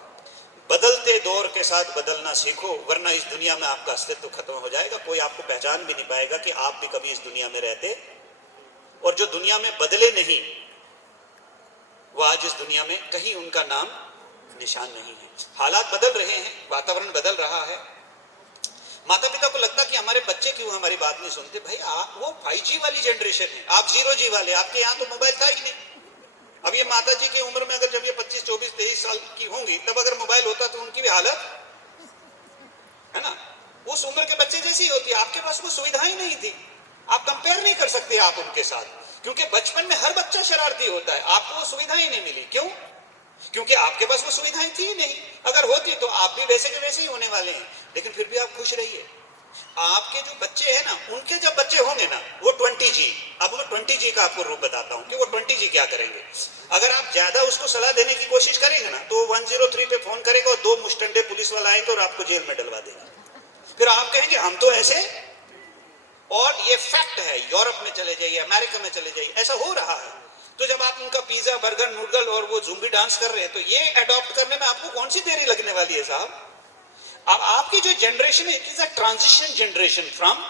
बदलते दौर के साथ बदलना सीखो, वरना इस दुनिया में आपका अस्तित्व खत्म हो जाएगा। कोई आपको पहचान भी नहीं पाएगा कि आप भी कभी इस दुनिया में रहते। और जो दुनिया में बदले नहीं, वो आज इस दुनिया में कहीं उनका नाम निशान नहीं है। हालात बदल रहे हैं, वातावरण बदल रहा है। माता पिता को लगता कि हमारे बच्चे क्यों हमारी बात नहीं सुनते। भाई आप वो 5G वाली जनरेशन है, आप 0G वाले। आपके यहाँ तो मोबाइल था ही नहीं। अब ये माता जी की उम्र में अगर जब ये 25, 24, 23 साल की होंगी, तब अगर मोबाइल होता तो उनकी भी हालत है ना उस उम्र के बच्चे जैसी होती। आपके पास वो सुविधाएं नहीं थी, आप कंपेयर नहीं कर सकते आप उनके साथ, क्योंकि बचपन में हर बच्चा शरारती होता है। आपको वो सुविधाएं नहीं मिली। क्यों? क्योंकि आपके पास वो सुविधाएं थी नहीं। अगर होती तो आप भी वैसे के वैसे ही होने वाले हैं। लेकिन फिर भी आप खुश रहिए। आपके जो बच्चे हैं ना, उनके जब बच्चे होंगे ना, वो 20G, अब वो 20G का आपको रूप बताता हूं कि वो 20G क्या करेंगे। अगर आप ज्यादा उसको सलाह देने की कोशिश करेंगे ना, तो 103 पे फोन करेगा और 2 मुस्टंडे पुलिस वाला आएंगे और आपको जेल में डलवा देंगे। फिर आप कहेंगे हम तो ऐसे। और ये फैक्ट है, यूरोप में चले जाइए, अमेरिका में चले जाइए, ऐसा हो रहा है। तो जब आप उनका पिज्जा, बर्गर, नूडल और वो जुम्बी डांस कर रहे हैं, तो ये अडॉप्ट करने में आपको कौन सी देरी लगने वाली है साहब? अब आपकी जो जनरेशन है, it is a transition generation from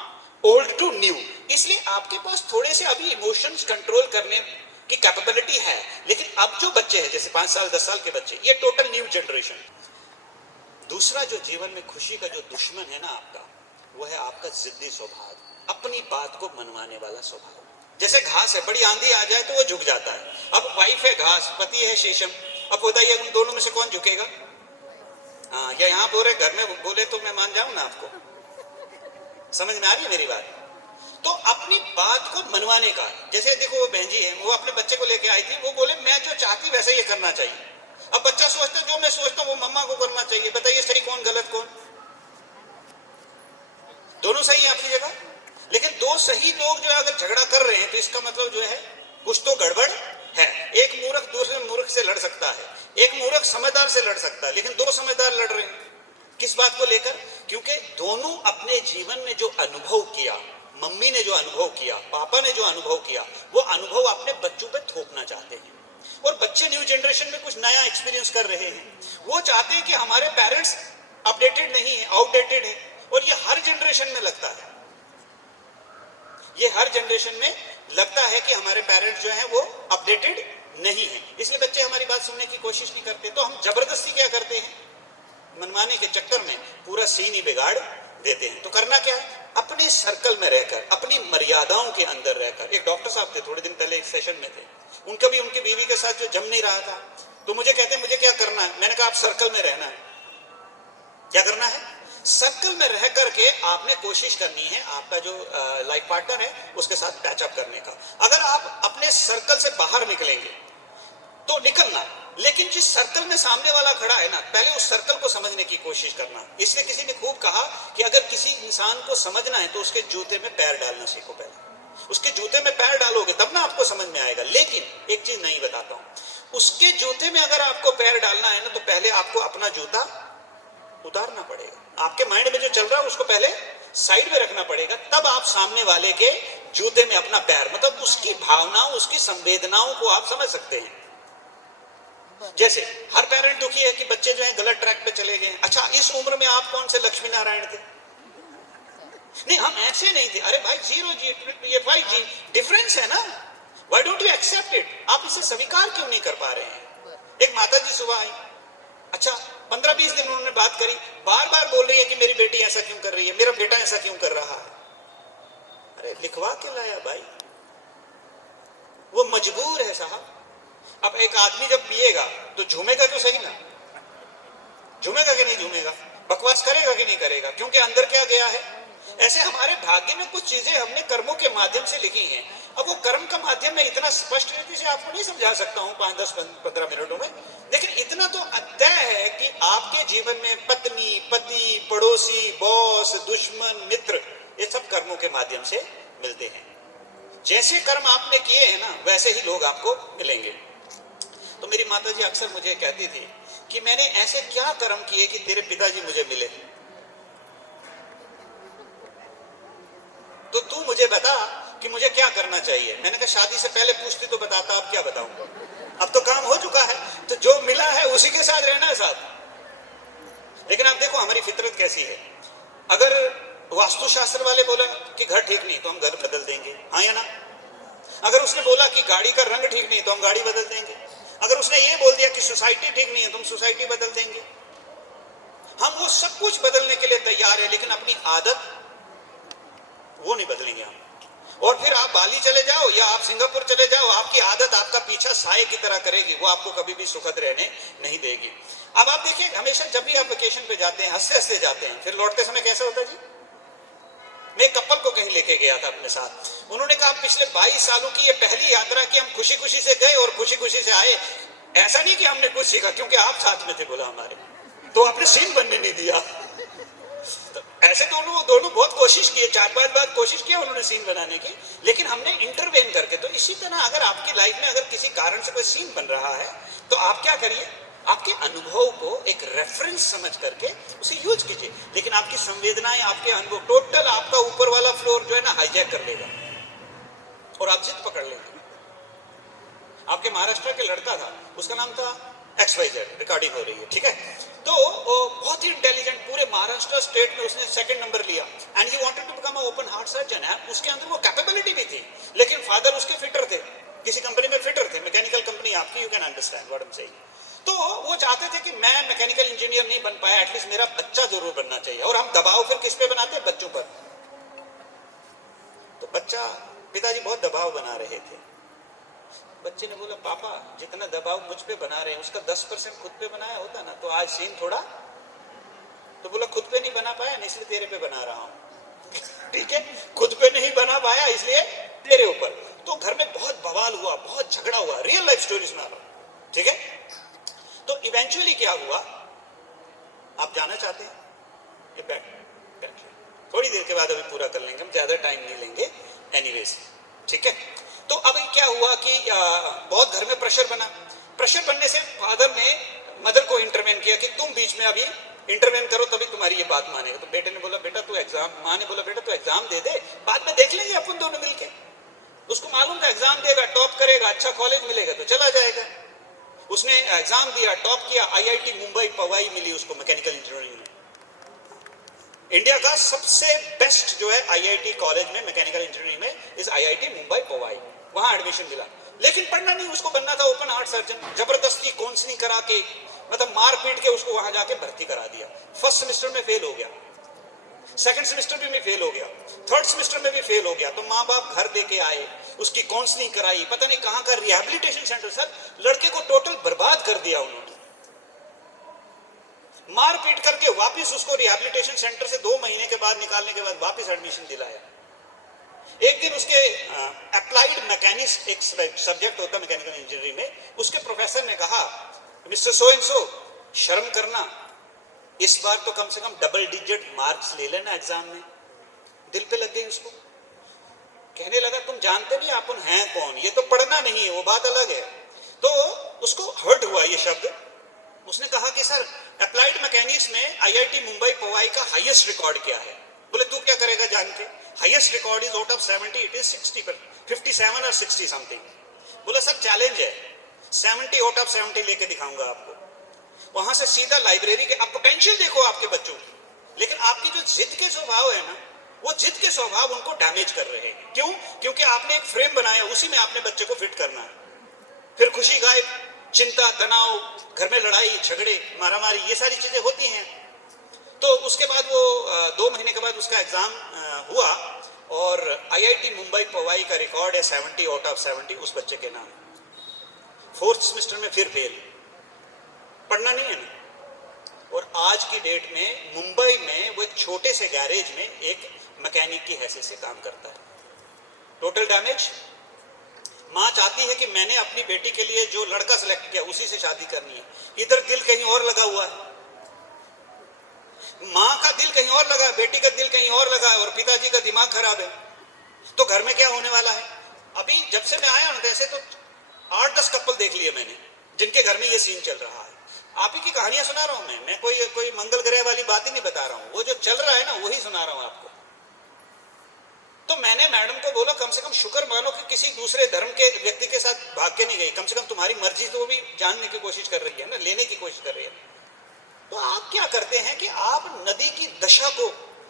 old to new. इसलिए आपके पास थोड़े से अभी इमोशंस कंट्रोल करने की कैपेबिलिटी है। लेकिन अब जो बच्चे हैं, जैसे 5 साल 10 साल के बच्चे, ये टोटल न्यू जनरेशन। दूसरा जो जीवन में खुशी का जो दुश्मन है ना आपका, वो है आपका जिद्दी स्वभाव, अपनी बात को मनवाने वाला स्वभाव। जैसे घास है, बड़ी आंधी आ जाए तो वो झुक जाता है। अब वाइफ है घास, पति है शीशम। अब बताइए उन दोनों में से कौन झुकेगा? हाँ, या यहाँ बोले, घर में बोले तो मैं मान जाऊं ना? आपको समझ में आ रही है मेरी बात? तो अपनी बात को मनवाने का, जैसे देखो वो बहन जी है, वो अपने बच्चे को लेके आई थी, वो बोले मैं जो चाहती वैसे ये करना चाहिए। अब बच्चा सोचता जो मैं सोचता हूँ वो मम्मा को करना चाहिए। बताइए सही कौन, गलत कौन? दोनों सही है अपनी जगह। लेकिन दो सही लोग जो है अगर झगड़ा कर रहे हैं, तो इसका मतलब जो है कुछ तो गड़बड़ है। एक मूर्ख दूसरे मूर्ख से लड़ सकता है, एक मूर्ख समझदार से लड़ सकता है, लेकिन दो समझदार लड़ रहे हैं किस बात को लेकर? क्योंकि दोनों अपने जीवन में जो अनुभव किया, मम्मी ने जो अनुभव किया, पापा ने जो अनुभव किया, वो अनुभव अपने बच्चों पे थोपना चाहते हैं। और बच्चे न्यू जनरेशन में कुछ नया एक्सपीरियंस कर रहे हैं, वो चाहते हैं कि हमारे पेरेंट्स अपडेटेड नहीं है, आउटडेटेड है। और ये हर जनरेशन में लगता है, ये हर जनरेशन में लगता है कि हमारे पेरेंट्स जो हैं वो अपडेटेड नहीं है, इसलिए बच्चे हमारी बात सुनने की कोशिश नहीं करते। तो हम जबरदस्ती क्या करते हैं, मनमाने के चक्कर में पूरा सीन ही बिगाड़ देते हैं। तो करना क्या है, अपने सर्कल में रहकर, अपनी मर्यादाओं के अंदर रहकर। एक डॉक्टर साहब थे, थोड़े दिन पहले एक सेशन में थे, उनका भी उनकी बीवी के साथ जो जम नहीं रहा था, तो मुझे कहते हैं मुझे क्या करना है, मैंने कहा आप सर्कल में रहना है। क्या करना है, सर्कल में रह करके आपने कोशिश करनी है आपका जो लाइफ पार्टनर है उसके साथ पैचअप करने का। अगर आप अपने सर्कल से बाहर निकलेंगे तो निकलना, लेकिन जिस सर्कल में सामने वाला खड़ा है ना, पहले उस सर्कल को समझने की कोशिश करना। इसलिए किसी ने खूब कहा कि अगर किसी इंसान को समझना है तो उसके जूते में पैर डालना सीखो। पहले उसके जूते में पैर डालोगे तब ना आपको समझ में आएगा। लेकिन एक चीज नहीं बताता हूं, उसके जूते में अगर आपको पैर डालना है ना, तो पहले आपको अपना जूता उतारना पड़ेगा। आपके माइंड में जो चल रहा है उसको पहले साइड में रखना पड़ेगा, तब आप सामने वाले के जूते में अपना पैर, मतलब उसकी भावनाओं, उसकी संवेदनाओं को आप समझ सकते हैं। जैसे हर पेरेंट दुखी है कि बच्चे जो है गलत ट्रैक पे चले गए। अच्छा, इस उम्र में आप कौन से लक्ष्मी नारायण थे? नहीं, हम ऐसे नहीं थे। अरे भाई, 0 जी डिफरेंस है ना, why don't you accept it? आप इसे स्वीकार क्यों नहीं कर पा रहे हैं? एक माता जी सुबह आई, अच्छा 15-20 दिन उन्होंने बात करी, बार बार बोल रही है कि मेरी बेटी ऐसा क्यों कर रही है, मेरा बेटा ऐसा क्यों कर रहा है। अरे लिखवा के लाया भाई, वो मजबूर है साहब। अब एक आदमी जब पिएगा तो झूमेगा तो सही ना, झूमेगा कि नहीं झूमेगा, बकवास करेगा कि नहीं करेगा, क्योंकि अंदर क्या गया है। ऐसे हमारे भाग्य में कुछ चीजें हमने कर्मों के माध्यम से लिखी हैं। अब वो कर्म का माध्यम में इतना स्पष्ट रीति से आपको नहीं समझा सकता हूं 5-10-15 मिनटों में, लेकिन इतना तो तय है कि आपके जीवन में पत्नी, पति, पड़ोसी, बॉस, दुश्मन, मित्र, ये सब कर्मों के माध्यम से मिलते हैं। जैसे कर्म आपने किए हैं ना, वैसे ही लोग आपको मिलेंगे। तो मेरी माता जी अक्सर मुझे कहती थी कि मैंने ऐसे क्या कर्म किए कि तेरे पिताजी मुझे मिले, तो तू मुझे बता कि मुझे क्या करना चाहिए। मैंने कहा शादी से पहले पूछती तो बताता, अब क्या बताऊं, अब तो काम हो चुका है, तो जो मिला है उसी के साथ रहना है साथ। लेकिन आप देखो हमारी फितरत कैसी है। अगर वास्तुशास्त्र वाले बोला कि घर ठीक नहीं तो हम घर बदल देंगे, हाँ या ना। अगर उसने बोला कि गाड़ी का रंग ठीक नहीं तो हम गाड़ी बदल देंगे। अगर उसने ये बोल दिया कि सोसाइटी ठीक नहीं है तो हम सोसाइटी बदल देंगे। हम वो सब कुछ बदलने के लिए तैयार है, लेकिन अपनी आदत वो नहीं बदलेंगे हम। और फिर आप बाली चले जाओ या आप सिंगापुर चले जाओ, आपकी आदत आपका पीछा साए की तरह करेगी, वो आपको कभी भी सुखद रहने नहीं देगी। अब आप देखिए, हमेशा जब भी आप वेकेशन पे जाते हैं हंसते हंसते जाते हैं, फिर लौटते समय कैसा होता है जी। मैं एक कपल को कहीं लेके गया था अपने साथ, उन्होंने कहा पिछले 22 सालों की ये पहली यात्रा की, हम खुशी खुशी से गए और खुशी खुशी से आए। ऐसा नहीं कि हमने कुछ सीखा, क्योंकि आप साथ में थे बोला हमारे, तो आपने सीन बनने नहीं दिया। तो ऐसे दोनों बहुत कोशिश की, 4-5 बार कोशिश किया उन्होंने सीन बनाने की, लेकिन हमने इंटरवेन करके। तो इसी तरह अगर आपकी लाइफ में अगर किसी कारण से कोई सीन बन रहा है तो आप क्या करिए, आपके अनुभव को एक रेफरेंस समझ करके उसे यूज कीजिए। लेकिन आपकी संवेदनाएं, आपके अनुभव, टोटल आपका ऊपर वाला फ्लोर जो है ना हाईजैक कर लेगा और आप जिद पकड़ लेंगे। आपके महाराष्ट्र के लड़का था, उसका नाम था XYZ, रिकॉर्डिंग हो रही है, ठीक है। तो वो बहुत ही इंटेलिजेंट, पूरे महाराष्ट्र स्टेट में उसने 2nd नंबर लिया, and he wanted to become a open heart surgeon. उसके अंदर वो कैपेबिलिटी भी थी, लेकिन फादर उसके फिटर थे, किसी कंपनी में फिटर थे, मैकेनिकल कंपनी आपकी, you can understand what I am saying. तो वो चाहते थे कि मैं मैकेनिकल इंजीनियर नहीं बन पाया, एटलीस्ट मेरा बच्चा जरूर बनना चाहिए। और हम दबाव फिर किस पे बनाते हैं, बच्चों पर। तो बच्चा, पिताजी बहुत दबाव बना रहे थे। बच्चे ने बोला पापा जितना दबाव मुझ पे बना रहे हैं उसका 10% खुद पे बनाया होता ना तो आज सीन थोड़ा। तो बोला खुद पे नहीं बना पाया, इसलिए तेरे पे बना रहा हूं। ठीक है, खुद पे नहीं बना पाया इसलिए तेरे ऊपर। तो घर में बहुत बवाल हुआ, बहुत झगड़ा हुआ, रियल लाइफ स्टोरी सुना रहा हूं, ठीक है। तो इवेंचुअली क्या हुआ, आप जानना चाहते हैं? ये बैठ थोड़ी देर के बाद अभी पूरा कर लेंगे, हम ज्यादा टाइम नहीं लेंगे एनीवेज, ठीक है। तो अब क्या हुआ कि बहुत घर में प्रेशर बना। प्रेशर बनने से फादर ने मदर को इंटरवेन किया कि तुम बीच में अभी इंटरवेन करो तभी तुम्हारी ये बात मानेगा। तो बेटे ने बोला बेटा तू एग्जाम, माँ ने बोला बेटा तू एग्जाम दे दे, बाद में देख लेंगे अपन दोनों मिलके। उसको मालूम था एग्जाम देगा, टॉप करेगा, अच्छा कॉलेज मिलेगा तो चला जाएगा। उसने एग्जाम दिया, टॉप किया, आईआईटी मुंबई पवाई मिली उसको मैकेनिकल इंजीनियरिंग में। इंडिया का सबसे बेस्ट जो है आईआईटी कॉलेज में मैकेनिकल इंजीनियरिंग में इस आईआईटी मुंबई पवाई, वहां एडमिशन मिला। लेकिन पढ़ना नहीं, उसको बनना था ओपन हार्ट सर्जन। जबरदस्ती काउंसलिंग करा के, मतलब मार पीट के उसको वहां जाके भर्ती करा दिया। फर्स्ट सेमेस्टर में फेल हो गया, सेकंड सेमेस्टर में भी फेल हो गया, थर्ड सेमेस्टर में भी फेल हो गया। तो माँ बाप घर दे के आए, उसकी काउंसलिंग कराई, पता नहीं कहां का रिहैबिलिटेशन सेंटर, सर लड़के को टोटल बर्बाद कर दिया उन्होंने। मार पीट करके वापस उसको रिहैबिलिटेशन सेंटर से 2 महीने के बाद निकालने के बाद वापस एडमिशन दिलाया। एक दिन उसके अप्लाइड मैकेनिक्स एक सब्जेक्ट होता है मैकेनिकल इंजीनियरिंग में, उसके प्रोफेसर ने कहा मिस्टर सो एंड सो शर्म करना, इस बार तो कम से कम डबल डिजिट मार्क्स ले लेना एग्जाम में। दिल पे लग गई उसको। कहने लगा तुम जानते नहीं आप हैं कौन, ये तो पढ़ना नहीं है, वो बात अलग है। तो उसको हर्ट हुआ ये शब्द। उसने कहा कि सर अप्लाइड मैकेनिक्स में आईआईटी मुंबई पवाई का हाईएस्ट रिकॉर्ड क्या है? बोले तू क्या करेगा जान के, highest record is out of 70 it is 60 पर 57 और 60 समथिंग। बोला सर चैलेंज है, 70 आउट ऑफ 70 लेके दिखाऊंगा आपको। वहां से सीधा लाइब्रेरी के, आप पोटेंशियल देखो आपके बच्चों की, लेकिन आपकी जो जिद के स्वभाव है ना, वो जिद के स्वभाव उनको डैमेज कर रहे हैं। क्यों? क्योंकि आपने एक फ्रेम बनाया, उसी में आपने बच्चे को फिट करना है। फिर खुशी गायब, चिंता, तनाव, घर में लड़ाई झगड़े, मारामारी, ये सारी चीजें होती हैं। तो उसके बाद वो 2 महीने के बाद उसका एग्जाम हुआ और आईआईटी मुंबई पवाई का रिकॉर्ड है 70 आउट ऑफ 70 उस बच्चे के नाम। फोर्थ सेमेस्टर में फिर फेल, पढ़ना नहीं है ना। और आज की डेट में मुंबई में वो छोटे से गैरेज में एक मैकेनिक की हैसियत से काम करता है। Total damage. माँ चाहती है कि मैंने अपनी बेटी के लिए जो लड़का सिलेक्ट किया उसी से शादी करनी है, इधर दिल कहीं और लगा हुआ है। माँ का दिल कहीं और लगा, बेटी का दिल कहीं और लगा है और पिताजी का दिमाग खराब है। तो घर में क्या होने वाला है? अभी जब से मैं आया ना, ऐसे तो 8-10 कपल देख लिए मैंने जिनके घर में ये सीन चल रहा है। आप ही की कहानियां सुना रहा हूं मैं कोई मंगल ग्रह वाली बात ही नहीं बता रहा हूं, वो जो चल रहा है ना वही सुना रहा हूं आपको। तो मैंने मैडम को बोला कम से कम शुक्र मानो कि किसी दूसरे धर्म के व्यक्ति के साथ भाग के नहीं गई, कम से कम तुम्हारी मर्जी तो भी जानने की कोशिश कर रही है ना, लेने की कोशिश कर रही है। तो आप क्या करते हैं कि आप नदी की दशा को,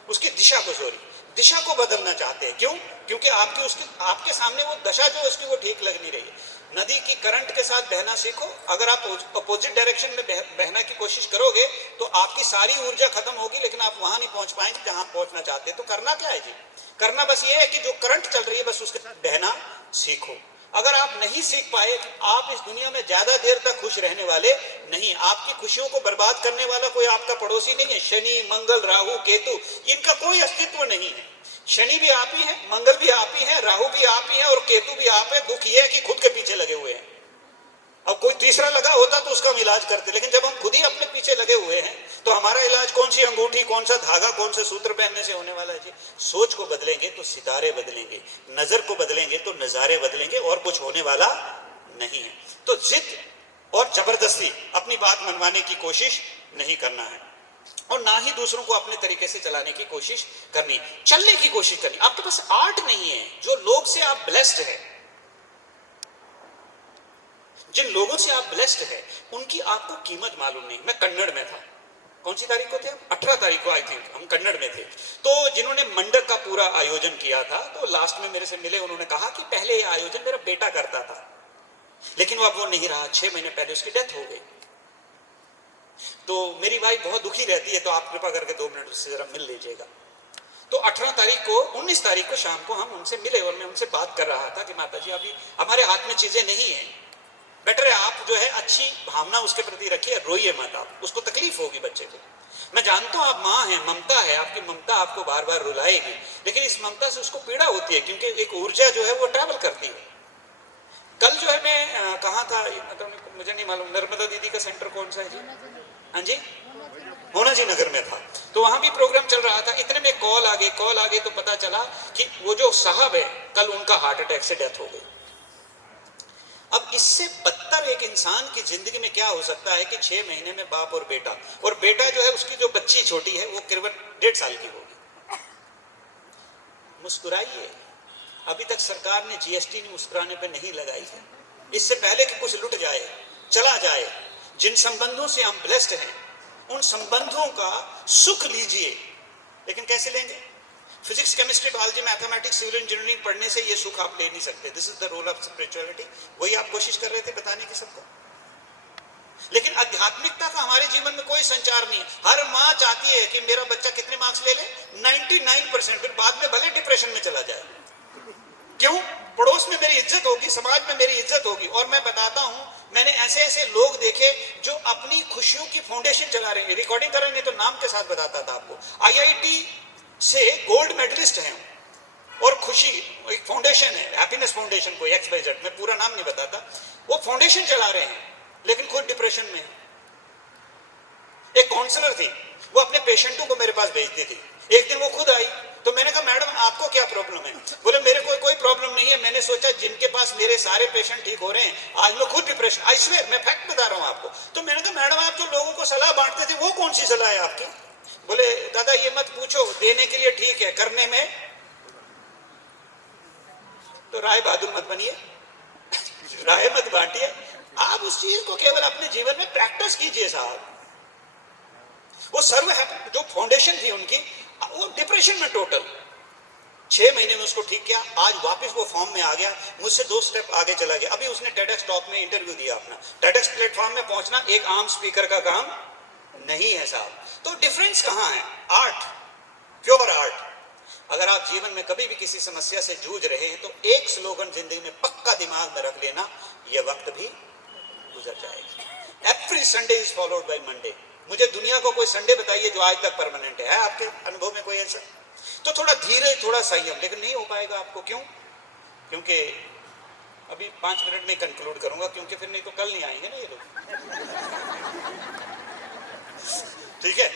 उसकी दिशा को, दिशा को बदलना चाहते हैं। क्यों? क्योंकि आपके सामने वो दशा जो उसकी वो ठीक लग नहीं रही है। नदी की करंट के साथ बहना सीखो। अगर आप अपोजिट डायरेक्शन में बहना की कोशिश करोगे तो आपकी सारी ऊर्जा खत्म होगी, लेकिन आप वहां नहीं पहुंच पाएंगे जहां पहुंचना चाहते हैं। तो करना क्या है जी? करना बस ये है कि जो करंट चल रही है बस उसके साथ बहना सीखो। अगर आप नहीं सीख पाए, आप इस दुनिया में ज्यादा देर तक खुश रहने वाले नहीं। आपकी खुशियों को बर्बाद करने वाला कोई आपका पड़ोसी नहीं है। शनि, मंगल, राहु, केतु, इनका कोई अस्तित्व नहीं है। शनि भी आप ही है, मंगल भी आप ही है, राहु भी आप ही है और केतु भी आप है। दुख यह है कि खुद के पीछे लगे हुए हैं। अब कोई तीसरा लगा होता तो उसका हम इलाज करते, लेकिन जब हम खुद ही अपने पीछे लगे हुए हैं तो हमारा इलाज कौन सी अंगूठी, कौन सा धागा, कौन सा सूत्र पहनने से होने वाला है जी? सोच को बदलेंगे तो सितारे बदलेंगे, नजर को बदलेंगे तो नजारे बदलेंगे, और कुछ होने वाला नहीं है। तो जिद और जबरदस्ती अपनी बात मनवाने की कोशिश नहीं करना है और ना ही दूसरों को अपने तरीके से चलाने की कोशिश करनी, चलने की कोशिश करनी। आपके पास आर्ट नहीं है। जो लोग से आप ब्लेस्ड है, जिन लोगों से आप ब्लेस्ड है, उनकी आपको कीमत मालूम नहीं। मैं कन्नड़ में था, कौन सी तारीख को थे? 18 तारीख को आई थिंक हम कन्नड़ में थे। तो जिन्होंने मंडप का पूरा आयोजन किया था, तो लास्ट में मेरे से मिले, उन्होंने कहा कि पहले ये आयोजन मेरा बेटा करता था, लेकिन वो अब वो नहीं रहा। 6 महीने पहले उसकी डेथ हो गई। तो मेरी वाइफ बहुत दुखी रहती है, तो आप कृपा करके 2 मिनट उससे जरा मिल लीजिएगा। तो 18 तारीख को, 19 तारीख को शाम को हम उनसे मिले और मैं उनसे बात कर रहा था कि माता जी अभी हमारे हाथ में चीजें नहीं है, बेटर है आप जो है अच्छी भावना उसके प्रति रखिए, रोइए मत आप, उसको तकलीफ होगी बच्चे को। मैं जानता हूं आप माँ हैं, ममता है, आपकी ममता आपको बार बार रुलाएगी, लेकिन इस ममता से उसको पीड़ा होती है क्योंकि एक ऊर्जा जो है वो ट्रैवल करती है। कल जो है मैं कहाँ था मतलब मुझे नहीं मालूम, नर्मदा दीदी का सेंटर कौन सा है जी? हाँ जी, मोना जी नगर में था। तो वहां भी प्रोग्राम चल रहा था। इतने में कॉल आ गई तो पता चला कि वो जो साहब है कल उनका हार्ट अटैक से डेथ हो गई। इससे बदतर एक इंसान की जिंदगी में क्या हो सकता है कि 6 महीने में बाप और बेटा जो है उसकी जो बच्ची छोटी है वो करीबन 1.5 साल की होगी। मुस्कुराइए, अभी तक सरकार ने जीएसटी मुस्कुराने पे नहीं लगाई है। इससे पहले कि कुछ लुट जाए, चला जाए, जिन संबंधों से हम ब्लेस्ड हैं उन संबंधों का सुख लीजिए। लेकिन कैसे लेंगे? Physics, chemistry, biology, mathematics, civil engineering पढ़ने से ये सुख आप ले नहीं सकते। This is the role of spirituality. वही आप कोशिश कर रहे थे बताने की सबको। लेकिन आध्यात्मिकता का हमारे जीवन में कोई संचार नहीं है। हर माँ चाहती है कि मेरा बच्चा कितने मार्क्स ले ले, 99%, फिर बाद में भले डिप्रेशन में चला जाए। क्यों? पड़ोस में मेरी इज्जत होगी, समाज में मेरी इज्जत होगी। और मैं बताता हूं, मैंने ऐसे ऐसे लोग देखे जो अपनी खुशियों की फाउंडेशन चला रहे हैं। रिकॉर्डिंग कर रहे हैं तो नाम के साथ बताता था आपको। आईआईटी से गोल्ड मेडलिस्ट हैं और खुशी एक फाउंडेशन है, हैप्पीनेस फाउंडेशन, कोई XYZ, मैं पूरा नाम नहीं बताता। वो फाउंडेशन चला रहे हैं लेकिन खुद डिप्रेशन में है। एक काउंसलर थी, वो अपने पेशेंटों को मेरे पास भेजती थी। एक दिन वो खुद आई तो मैंने कहा मैडम आपको क्या प्रॉब्लम है? बोले मेरे को कोई प्रॉब्लम नहीं है, मैंने सोचा जिनके पास मेरे सारे पेशेंट ठीक हो रहे हैं आज मैं खुद डिप्रेशन। आई स्वेयर, मैं फैक्ट बता रहा हूं आपको। तो मैंने कहा मैडम आप जो लोगों को सलाह बांटते थे वो कौन सी सलाह है आपकी? बोले दादा ये मत पूछो, देने के लिए ठीक है, करने में तो राय बहादुर मत बनिए, राय मत बांटिए। आप उस चीज को केवल अपने जीवन में प्रैक्टिस कीजिए साहब। वो सर्व जो फाउंडेशन थी उनकी, वो डिप्रेशन में टोटल 6 महीने में उसको ठीक किया। आज वापस वो फॉर्म में आ गया, मुझसे 2 स्टेप आगे चला गया। अभी उसने टेडेक्स टॉक में इंटरव्यू दिया अपना। टेडेक्स प्लेटफॉर्म में पहुंचना एक आम स्पीकर का काम नहीं है साहब। तो डिफरेंस कहां है? Art, pure art. अगर आप जीवन में कभी भी किसी समस्या से जूझ रहे हैं तो एक स्लोगन जिंदगी में पक्का दिमाग में रख लेना, यह वक्त भी गुजर जाएगा। Every Sunday is followed by Monday. मुझे दुनिया को कोई संडे बताइए जो आज तक परमानेंट है आपके अनुभव में कोई ऐसा? तो थोड़ा धीरे, थोड़ा संयम, लेकिन नहीं हो पाएगा आपको। क्यों? क्योंकि अभी 5 मिनट में कंक्लूड करूंगा, क्योंकि फिर नहीं तो कल नहीं आएंगे ना ये लोग। ठीक है,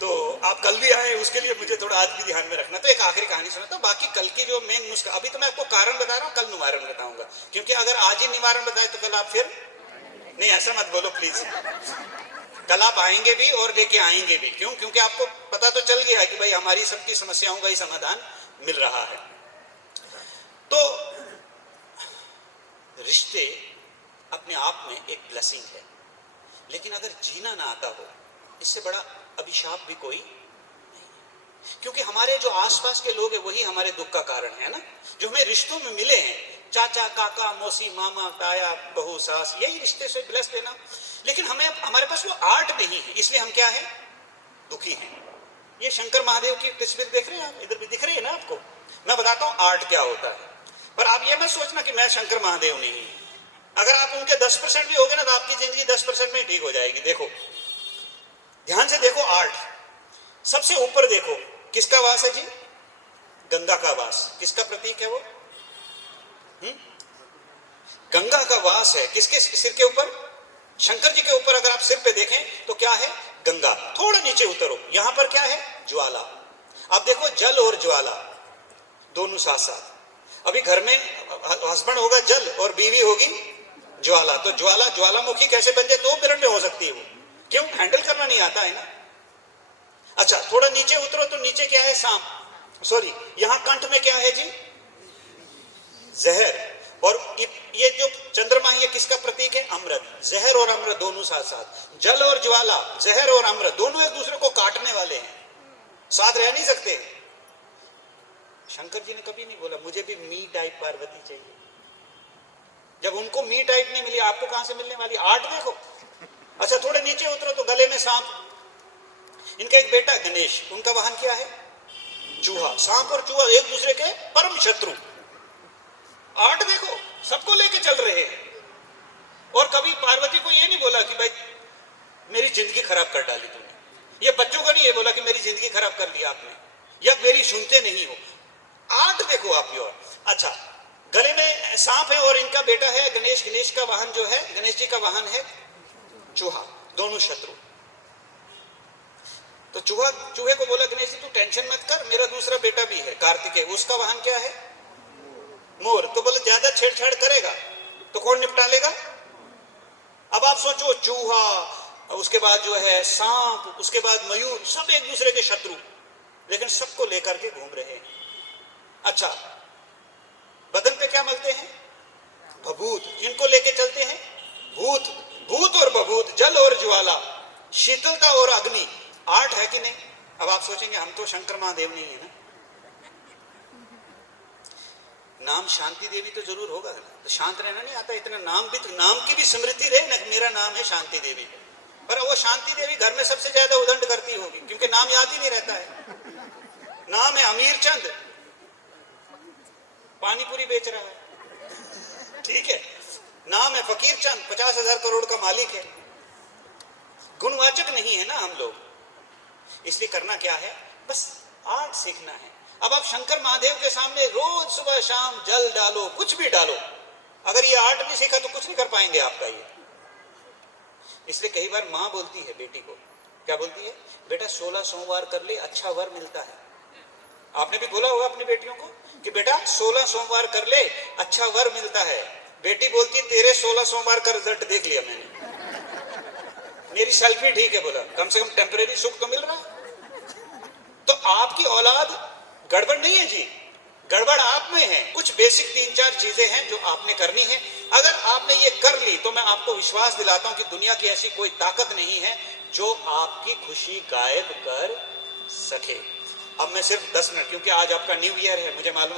तो आप कल भी आए उसके लिए मुझे थोड़ा आज भी ध्यान में रखना। तो एक आखिरी कहानी सुनाता हूं, बाकी कल की जो मेन नुस्खा, अभी तो मैं आपको कारण बता रहा हूं, कल निवारण बताऊंगा। क्योंकि अगर आज ही निवारण बताए तो कल आप फिर नहीं, ऐसा मत बोलो प्लीज। कल आप आएंगे भी और लेके आएंगे भी। क्यों? क्योंकि आपको पता तो चल गया है कि भाई हमारी सबकी समस्याओं का ही समाधान मिल रहा है। तो रिश्ते अपने आप में एक ब्लेसिंग है, लेकिन अगर जीना ना आता हो, इससे बड़ा अभिशाप भी कोई नहीं। क्योंकि हमारे जो आसपास के लोग हैं वही हमारे दुख का कारण है ना। जो हमें रिश्तों में मिले हैं, चाचा, काका, मौसी, मामा, ताया, बहू, सास, यही रिश्ते से ब्लेस्ड है ना। लेकिन हमारे पास वो आर्ट नहीं है, इसलिए हम क्या है? दुखी हैं। ये शंकर महादेव की तस्वीर देख रहे हैं आप, इधर भी दिख रही है ना आपको। मैं बताता हूं आर्ट क्या होता है, पर आप ये मत सोचना कि मैं शंकर महादेव नहीं। अगर आप उनके 10% भी हो गए ना तो आपकी जिंदगी 10% में ही ठीक हो जाएगी। देखो, ध्यान से देखो, आर्ट सबसे ऊपर देखो, किसका वास है जी? गंगा का वास। किसका प्रतीक है वो? गंगा का वास है। किसके सिर के ऊपर? शंकर जी के ऊपर। अगर आप सिर पे देखें तो क्या है? गंगा। थोड़ा नीचे उतरो, यहां पर क्या है? ज्वाला। आप देखो, जल और ज्वाला दोनों साथ साथ। अभी घर में हस्बैंड होगा जल और बीवी होगी ज्वाला, तो ज्वाला ज्वालामुखी कैसे बन जाए? 2 मिनट में हो सकती है वो। क्यों? हैंडल करना नहीं आता है ना। अच्छा, थोड़ा नीचे उतरो तो नीचे क्या है? सांप। सॉरी, यहां कंठ में क्या है जी? जहर। और ये जो चंद्रमा है ये किसका प्रतीक है? अमृत। जहर और अमृत दोनों साथ साथ। जल और ज्वाला, जहर और अमृत दोनों एक दूसरे को काटने वाले हैं, साथ रह नहीं सकते। शंकर जी ने कभी नहीं बोला मुझे भी मी टाइप पार्वती चाहिए। जब उनको मी टाइप नहीं मिली, आपको कहां से मिलने वाली? आर्ट देखो। अच्छा, थोड़े नीचे उतरो तो गले में सांप। इनका एक बेटा गणेश, उनका वाहन क्या है? चूहा। सांप और चूहा एक दूसरे के परम शत्रु। आर्ट देखो, सबको लेके चल रहे हैं। और कभी पार्वती को ये नहीं बोला कि भाई मेरी जिंदगी खराब कर डाली तूने। ये बच्चों को नहीं ये बोला कि मेरी जिंदगी खराब कर दी आपने, या मेरी सुनते नहीं हो। आर्ट देखो आप योर। अच्छा, गले में सांप है और इनका बेटा है गणेश। गणेश का वाहन जो है, गणेश जी का वाहन है चूहा। दोनों शत्रु। तो चूहे को बोला गणेश जी तू टेंशन मत कर, मेरा दूसरा बेटा भी है कार्तिकेय, उसका वाहन क्या है? मोर। तो बोले ज्यादा छेड़छाड़ करेगा तो कौन निपटा लेगा? अब आप सोचो, चूहा, उसके बाद जो है सांप, उसके बाद मयूर, सब एक दूसरे के शत्रु, लेकिन सबको लेकर के घूम रहे हैं। अच्छा, बदन पे क्या मलते हैं? भभूत। इनको लेके चलते हैं भूत। भूत और भभूत, जल और ज्वाला, शीतलता और अग्नि, आर्ट है कि नहीं? अब आप सोचेंगे हम तो शंकर महादेव नहीं है ना, नाम शांति देवी तो जरूर होगा ना, तो शांत रहना नहीं आता, इतना नाम भी तो, नाम की भी स्मृति रहे ना, मेरा नाम है शांति देवी, पर वो शांति देवी घर में सबसे ज्यादा उदंड करती होगी, क्योंकि नाम याद ही नहीं रहता है। नाम है अमीर चंद, पानीपुरी बेच रहा है, ठीक है। नाम है फकीर चंद, 50,000 करोड़ का मालिक है। गुणवाचक नहीं है ना हम लोग, इसलिए करना क्या है, बस आर्ट सीखना है। अब आप शंकर महादेव के सामने रोज सुबह शाम जल डालो, कुछ भी डालो, अगर ये आर्ट नहीं सीखा तो कुछ नहीं कर पाएंगे आपका ये। इसलिए कई बार माँ बोलती है बेटी को, क्या बोलती है, बेटा 16 सोमवार कर ले, अच्छा वर मिलता है। आपने भी बोला होगा अपनी बेटियों को कि बेटा 16 सोमवार कर ले, अच्छा वर मिलता है। बेटी बोलती है तेरे 16 सोमवार का रिजल्ट देख लिया मैंने, मेरी सेल्फी ठीक है, बोला कम से कम टेम्परेरी सुख तो मिल रहा है। तो आपकी औलाद गड़बड़ नहीं है जी, गड़बड़ आप में है। कुछ बेसिक 3-4 चीजें हैं जो आपने करनी है। अगर आपने ये कर ली तो मैं आपको विश्वास दिलाता हूं कि दुनिया की ऐसी कोई ताकत नहीं है जो आपकी खुशी गायब कर सके। अब मैं सिर्फ 10 मिनट, क्योंकि आज आपका न्यू ईयर है, मुझे मालूम